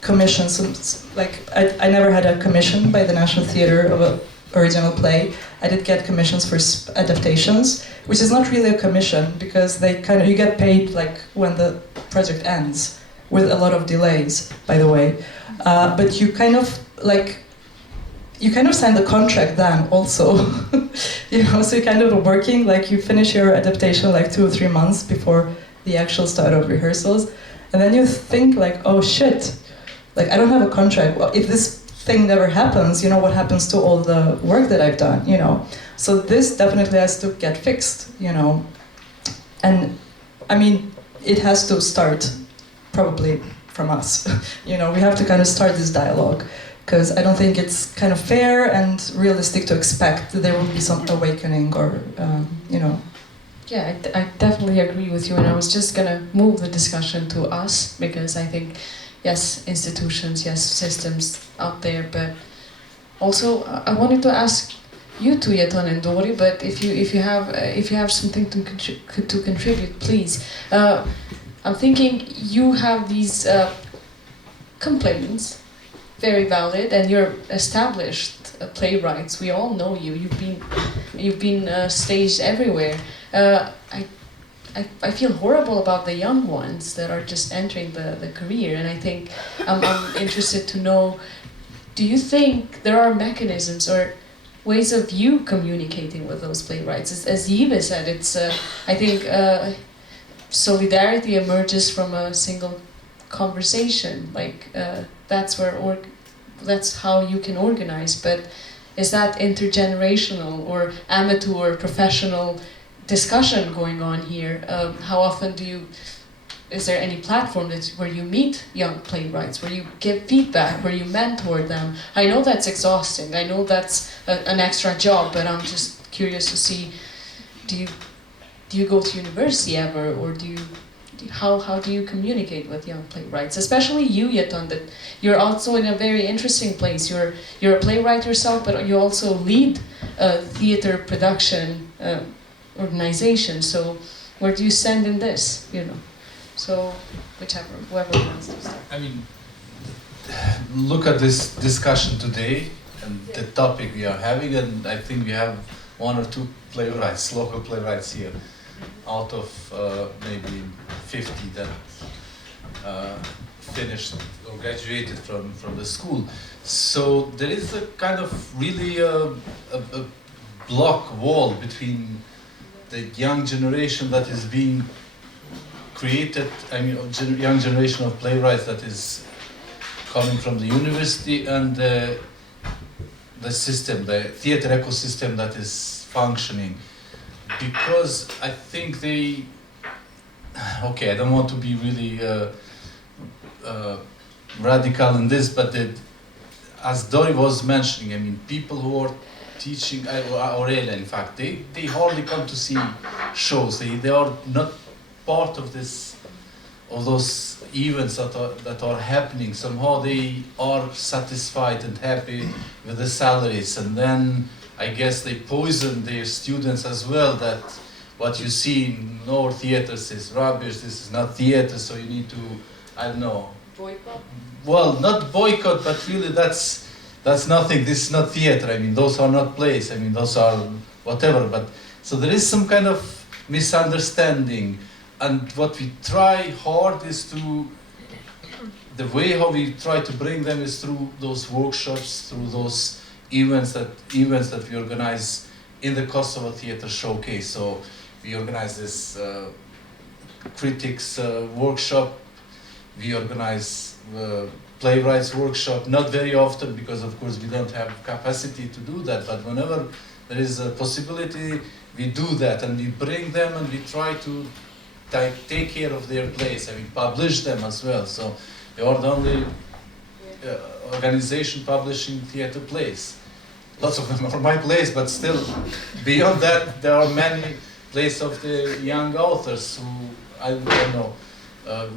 commission some, like, I never had a commission by the National Theatre of an original play. I did get commissions for adaptations, which is not really a commission because they kind of, you get paid like when the project ends, with a lot of delays, by the way. But you kind of, like, you kind of sign the contract then also, you know, so you're kind of working, like you finish your adaptation like 2 or 3 months before the actual start of rehearsals, and then you think like, oh shit, like I don't have a contract. Well, if this thing never happens, you know, what happens to all the work that I've done, you know? So this definitely has to get fixed, you know? And I mean, it has to start probably from us, you know, we have to kind of start this dialogue, because I don't think it's kind of fair and realistic to expect that there will be some awakening or, you know. Yeah, I definitely agree with you, and I was just gonna move the discussion to us, because I think, yes, institutions, yes, systems out there, but also I wanted to ask you two, Jeton and Dori, but if you have something to contribute, please. I'm thinking you have these complaints, very valid, and you're established playwrights. We all know you. You've been staged everywhere. I feel horrible about the young ones that are just entering the career, and I think I'm interested to know, do you think there are mechanisms or ways of you communicating with those playwrights? As JIBBE said, it's I think solidarity emerges from a single conversation. Like that's how you can organize. But is that intergenerational or amateur, professional discussion going on here? How often is there any platform where you meet young playwrights, where you give feedback, where you mentor them? I know that's exhausting, I know that's an extra job, but I'm just curious to see, do you go to university ever, or how do you communicate with young playwrights? Especially you, Jeton, that you're also in a very interesting place. You're a playwright yourself, but you also lead a theater production organization. So where do you stand in this, you know? So whoever wants to start. I mean, look at this discussion today and the topic we are having, and I think we have 1 or 2 playwrights, local playwrights here, out of maybe 50 that finished or graduated from the school. So there is a kind of really a block wall between the young generation that is being created, I mean, young generation of playwrights that is coming from the university, and the system, the theater ecosystem that is functioning. Because I think okay, I don't want to be really radical in this, but as Dori was mentioning, I mean, people who are teaching, Aurelia in fact, they hardly come to see shows. They are not part of those events that are happening. Somehow they are satisfied and happy with the salaries, and then I guess they poison their students as well, that what you see in our theaters is rubbish, this is not theater, so you need to, I don't know. Boycott? Well, not boycott, but really that's nothing, this is not theater, I mean, those are not plays, I mean, those are whatever, but, so there is some kind of misunderstanding, and what we try hard is the way how we try to bring them is through those workshops, through those events that we organize in the Kosovo Theatre Showcase. So we organize this critics workshop We organize playwrights workshop, not very often because of course we don't have capacity to do that, but whenever there is a possibility, we do that and we bring them and we try to take care of their plays and we publish them as well. So we are the only organization publishing theater plays. Lots of them are my plays, but still, beyond that, there are many plays of the young authors who, I don't know,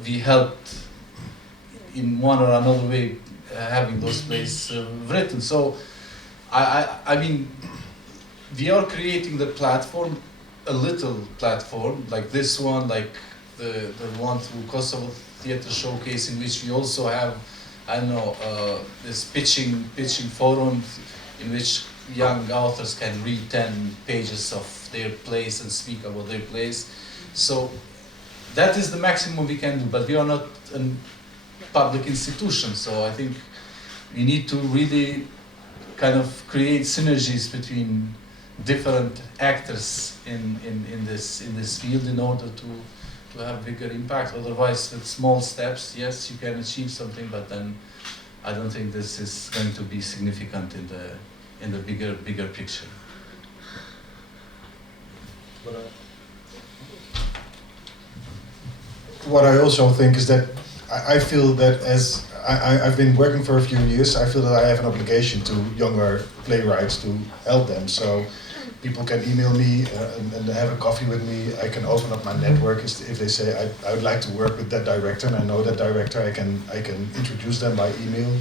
we helped in one or another way having those plays written. So, I mean, we are creating the platform, a little platform, like this one, like the one through Kosovo Theatre Showcase, in which we also have, I don't know, this pitching forum in which young authors can read 10 pages of their plays and speak about their plays. So that is the maximum we can do, but we are not a public institution, so I think we need to really kind of create synergies between different actors in this field in order to have bigger impact. Otherwise, with small steps, yes, you can achieve something, but then I don't think this is going to be significant in the bigger picture. What I also think is that I feel that as I've been working for a few years, I feel that I have an obligation to younger playwrights to help them. So people can email me and have a coffee with me. I can open up my network if they say I would like to work with that director and I know that director. I can introduce them by email.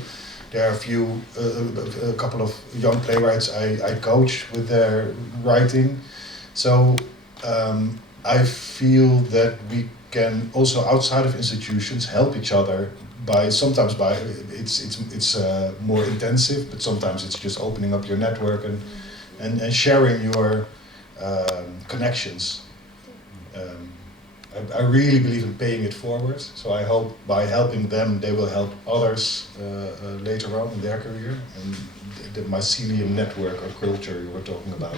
There are a couple of young playwrights I coach with their writing. So I feel that we can also outside of institutions help each other sometimes it's more intensive, but sometimes it's just opening up your network and sharing your connections. I really believe in paying it forward, so I hope by helping them they will help others later on in their career. And the mycelium network or culture you were talking about,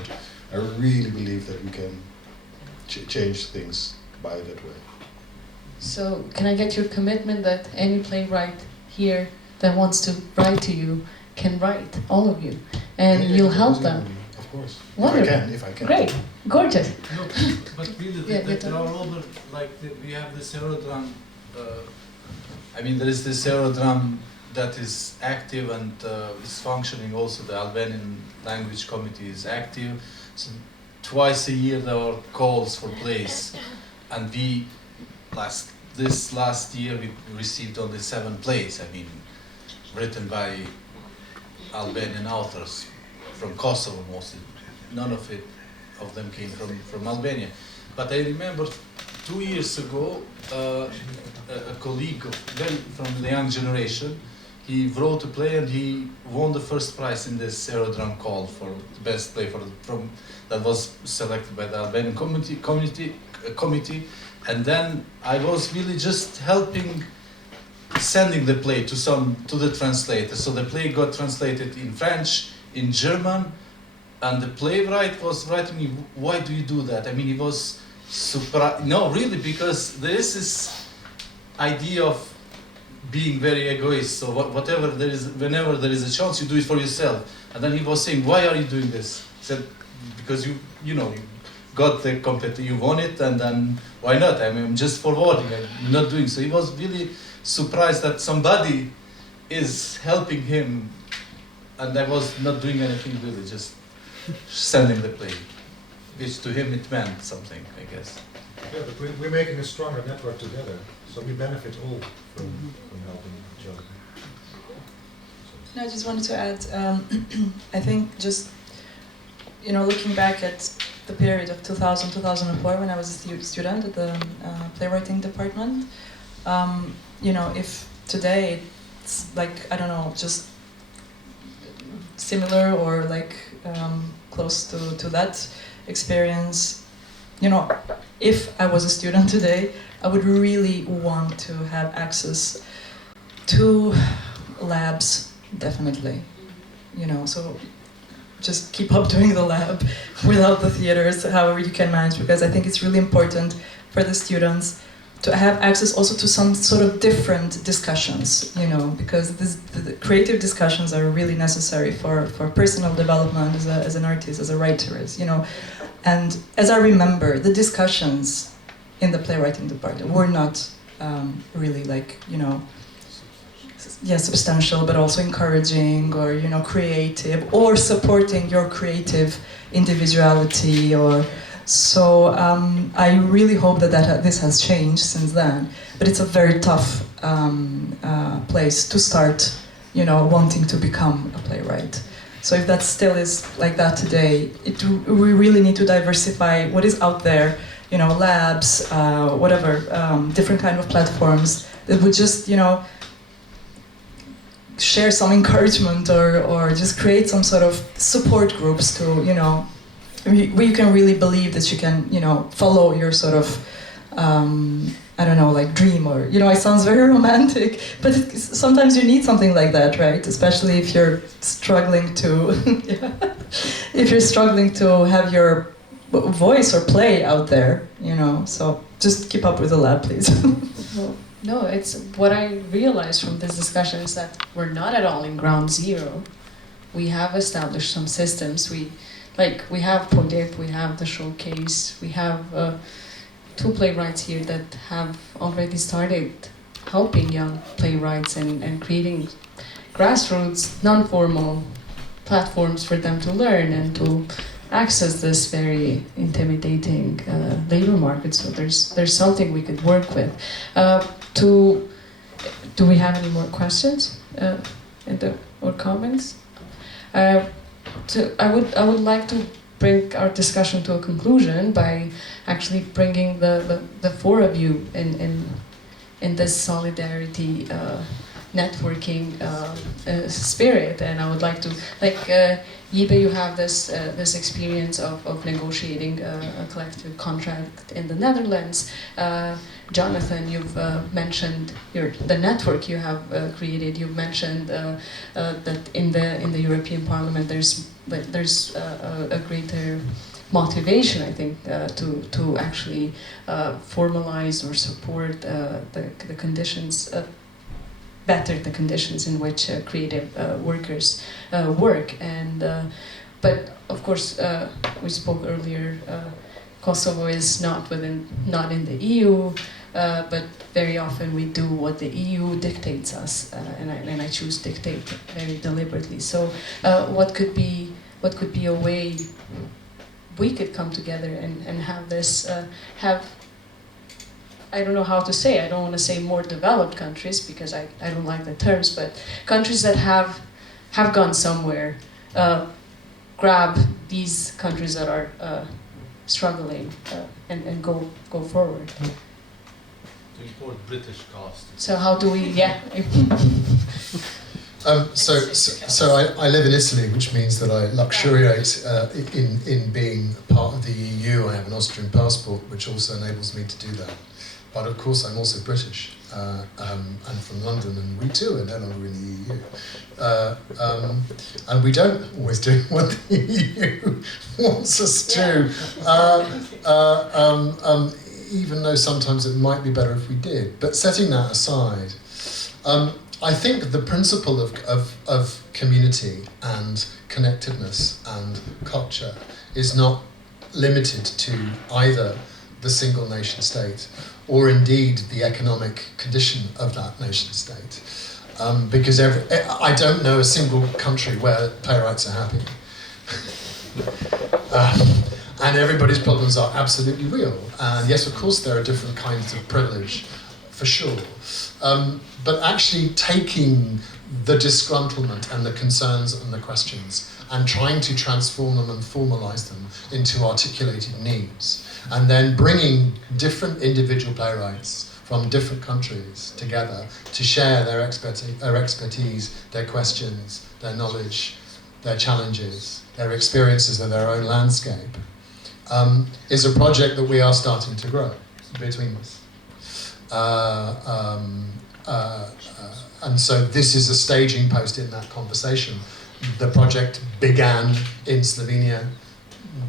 I really believe that we can change things by that way. So can I get your commitment that any playwright here that wants to write to you can write, all of you, and you'll help them? Of course. Wonderful. If I can. Great. Gorgeous. No, but really, there are other, like we have this aerodrome. I mean, there is this aerodrome that is active and is functioning. Also, the Albanian language committee is active. So twice a year there are calls for plays, and this last year we received only 7 plays. I mean, written by Albanian authors from Kosovo mostly. None of them came from Albania. But I remember 2 years ago, a colleague from the young generation, he wrote a play and he won the first prize in this aerodrome call for the best play that was selected by the Albanian committee. And then I was really just helping sending the play to the translator. So the play got translated in French, in German, and the playwright was writing me, why do you do that? I mean, he was surprised. No, really, because there is this idea of being very egoist. So whenever there is a chance, you do it for yourself. And then he was saying, why are you doing this? He said, because you got the competition, you won it, and then why not? I mean, I'm just forwarding, I'm not doing. So he was really surprised that somebody is helping him, and I was not doing anything really, just sending the play, which to him it meant something, I guess. Yeah, but we're making a stronger network together, so we benefit all from helping each other. No, I just wanted to add, I think just, looking back at the period of 2000, 2004, when I was a student at the playwriting department, if today it's like, I don't know, just similar or like close to that experience, if I was a student today, I would really want to have access to labs, definitely, so just keep up doing the lab without the theaters, however you can manage, because I think it's really important for the students to have access also to some sort of different discussions, you know, because the creative discussions are really necessary for personal development as an artist, as a writer, you know. And as I remember, the discussions in the playwriting department were not really like, you know, substantial, but also encouraging or, you know, creative or supporting your creative individuality or. So I really hope that this has changed since then. But it's a very tough place to start, you know, wanting to become a playwright. So if that still is like that today, we really need to diversify what is out there, you know, labs, whatever, different kind of platforms that would just, you know, share some encouragement or just create some sort of support groups to, you know, where you can really believe that you can, you know, follow your sort of, I don't know, like dream or, you know, it sounds very romantic, but sometimes you need something like that, right? Especially if you're struggling to, if you're struggling to have your voice or play out there, you know, so just keep up with the lab, please. Well, no, it's what I realized from this discussion is that we're not at all in ground zero. We have established some systems. We have polip, we have the showcase, we have 2 playwrights here that have already started helping young playwrights and creating grassroots, non-formal platforms for them to learn and to access this very intimidating labor market. So there's something we could work with. Do we have any more questions or comments? I would like to bring our discussion to a conclusion by actually bringing the 4 of you in this solidarity networking spirit, and I would like to, like JIBBE, you have this experience of negotiating a collective contract in the Netherlands. Jonathan, you've mentioned the network you have created. You've mentioned that in the European Parliament there's a greater motivation, I think, to actually formalize or support the conditions, better the conditions in which creative workers work. And but of course, we spoke earlier. Kosovo is not in the EU. But very often we do what the EU dictates us, and I choose dictate very deliberately. So, what could be a way we could come together and have this I don't know how to say. I don't want to say more developed countries because I don't like the terms, but countries that have gone somewhere, grab these countries that are struggling and go forward. To import British cast. So how do we, So I live in Italy, which means that I luxuriate in being part of the EU. I have an Austrian passport, which also enables me to do that. But of course, I'm also British and from London, and we too are no longer in the EU. And we don't always do what the EU wants us to. Even though sometimes it might be better if we did. But setting that aside, I think the principle of community and connectedness and culture is not limited to either the single nation state or indeed the economic condition of that nation state. Because I don't know a single country where playwrights are happy. And everybody's problems are absolutely real. And yes, of course, there are different kinds of privilege, for sure. But actually taking the disgruntlement and the concerns and the questions and trying to transform them and formalize them into articulated needs, and then bringing different individual playwrights from different countries together to share their expertise, their questions, their knowledge, their challenges, their experiences of their own landscape, is a project that we are starting to grow between us. And so this is a staging post in that conversation. The project began in Slovenia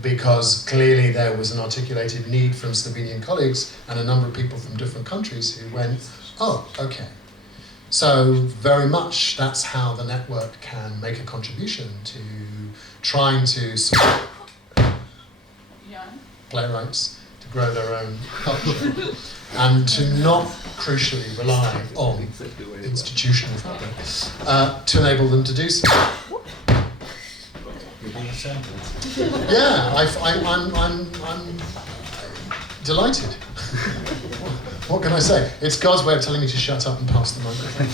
because clearly there was an articulated need from Slovenian colleagues and a number of people from different countries who went, oh, okay. So very much that's how the network can make a contribution to trying to support playwrights to grow their own culture and to not crucially rely on institutional funding to enable them to do so. Yeah, I'm delighted. What can I say? It's God's way of telling me to shut up and pass the microphone.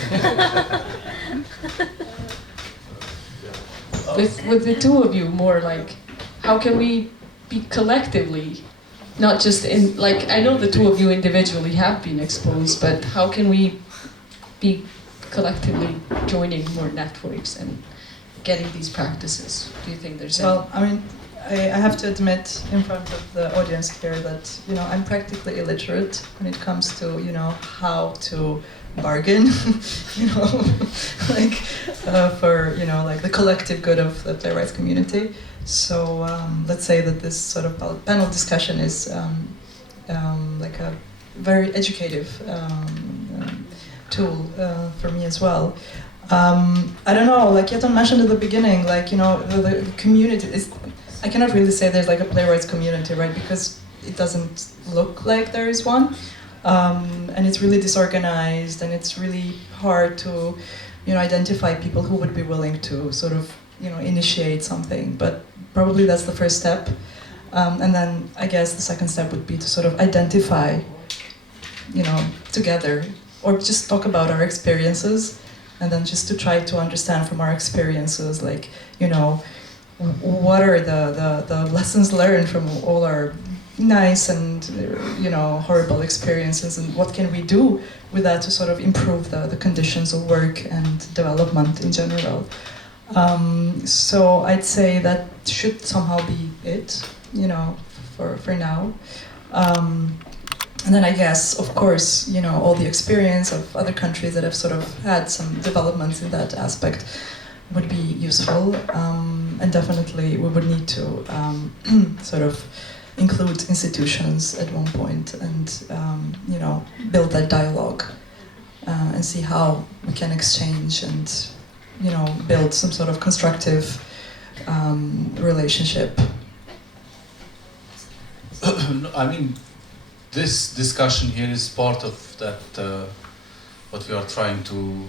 With the two of you, more like, how can we be collectively, not just in, like, I know the two of you individually have been exposed, but how can we be collectively joining more networks and getting these practices? Do you think there's Well, I mean, I have to admit in front of the audience here that, you know, I'm practically illiterate when it comes to, you know, how to bargain, you know, like for, you know, like the collective good of the playwrights community. So let's say that this sort of panel discussion is like a very educative tool for me as well. I don't know, like JETON mentioned at the beginning, like, you know, the community is, I cannot really say there's like a playwrights community, right? Because it doesn't look like there is one. And it's really disorganized, and it's really hard to, you know, identify people who would be willing to sort of, you know, initiate something. But probably that's the first step. And then I guess the second step would be to sort of identify, you know, together, or just talk about our experiences, and then just to try to understand from our experiences, like, you know, what are the lessons learned from all our nice and, you know, horrible experiences, and what can we do with that to sort of improve the conditions of work and development in general. So I'd say that should somehow be it, you know, for now. And then I guess, of course, you know, all the experience of other countries that have sort of had some developments in that aspect would be useful. And definitely we would need to sort of include institutions at one point and, you know, build that dialogue and see how we can exchange and, you know, build some sort of constructive relationship. I mean, this discussion here is part of that, what we are trying to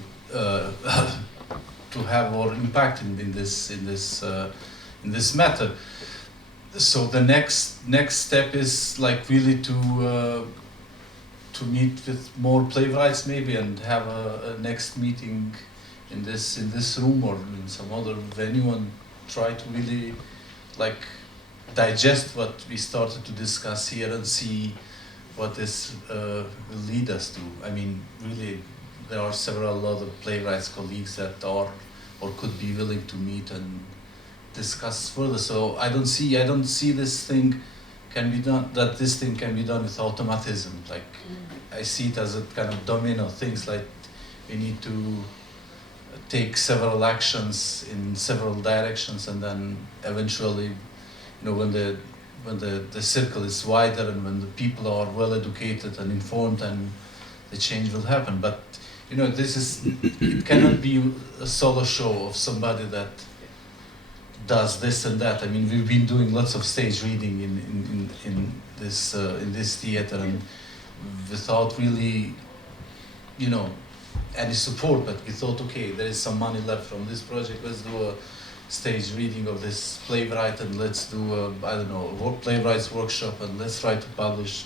have or impact in this matter. So the next step is like really to meet with more playwrights maybe, and have a next meeting in this room or in some other venue, and try to really like digest what we started to discuss here and see what this will lead us to. I mean, really, there are several other playwrights colleagues that are or could be willing to meet and discuss further. So I don't see this thing can be done, that this thing can be done with automatism. Like, I see it as a kind of domino things, like we need to take several actions in several directions, and then eventually, you know, when the circle is wider and when the people are well educated and informed, and the change will happen. But you know, it cannot be a solo show of somebody that does this and that. I mean, we've been doing lots of stage reading in this theater, and without really, you know, any support. But we thought, okay, there is some money left from this project. Let's do a stage reading of this playwright, and let's do a, I don't know, playwrights workshop, and let's try to publish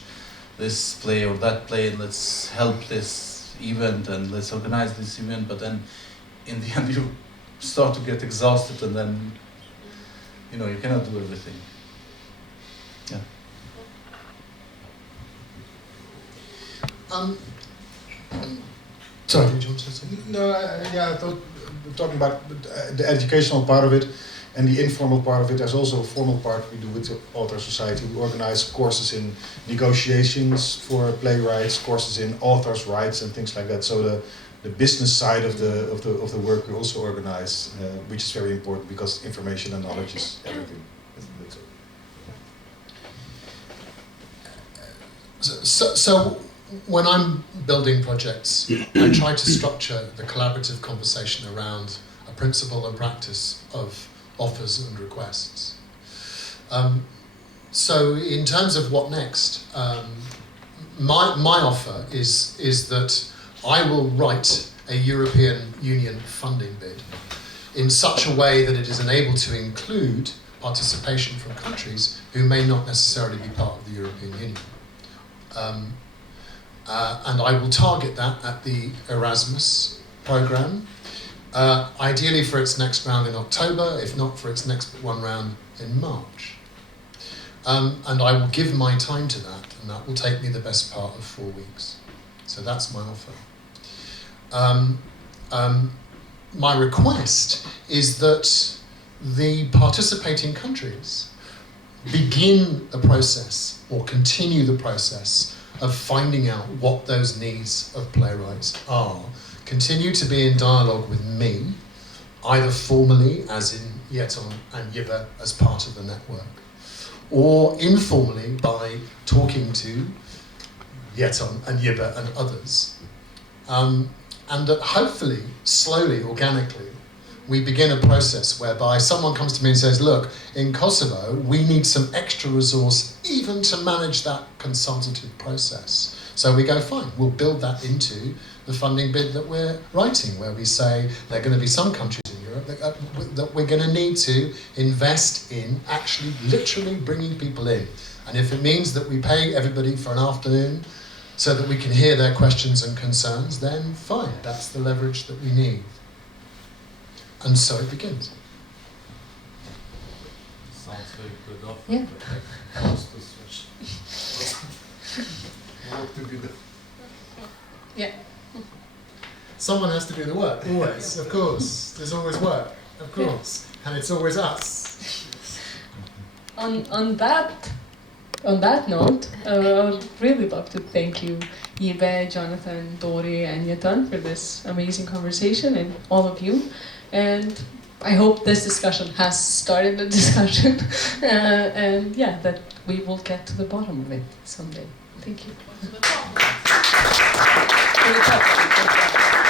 this play or that play, and let's help this event, and let's organize this event. But then in the end you start to get exhausted, and then, you know, you cannot do everything. Yeah. Sorry, did you want to say something? No, yeah, I thought talking about the educational part of it and the informal part of it. There's also a formal part we do with the Author Society. We organize courses in negotiations for playwrights, courses in authors' rights and things like that. So the business side of the work we also organize, which is very important because information and knowledge is everything. That's it. So when I'm building projects, I try to structure the collaborative conversation around a principle and practice of offers and requests. So in terms of what next, my offer is that I will write a European Union funding bid in such a way that it is enabled to include participation from countries who may not necessarily be part of the European Union. And I will target that at the Erasmus programme, ideally for its next round in October, if not for its next one round in March. And I will give my time to that, and that will take me the best part of 4 weeks. So that's my offer. My request is that the participating countries begin the process or continue the process of finding out what those needs of playwrights are, continue to be in dialogue with me, either formally, as in JETON and JIBBE as part of the network, or informally by talking to JETON and JIBBE and others. And that hopefully, slowly, organically, we begin a process whereby someone comes to me and says, look, in Kosovo, we need some extra resource even to manage that consultative process. So we go, fine, we'll build that into the funding bid that we're writing, where we say there are going to be some countries in Europe that we're going to need to invest in actually literally bringing people in. And if it means that we pay everybody for an afternoon so that we can hear their questions and concerns, then fine, that's the leverage that we need. And so it begins. Sounds very good offer. Yeah. But what's the switch? What to be the... Yeah. Someone has to do the work, always, of course. There's always work, of course. And it's always us. On that note, I would really love to thank you, JIBBE, Jonathan, Dori, and JETON for this amazing conversation, and all of you. And I hope this discussion has started a discussion, and yeah, that we will get to the bottom of it someday. Thank you. To the top. To the top.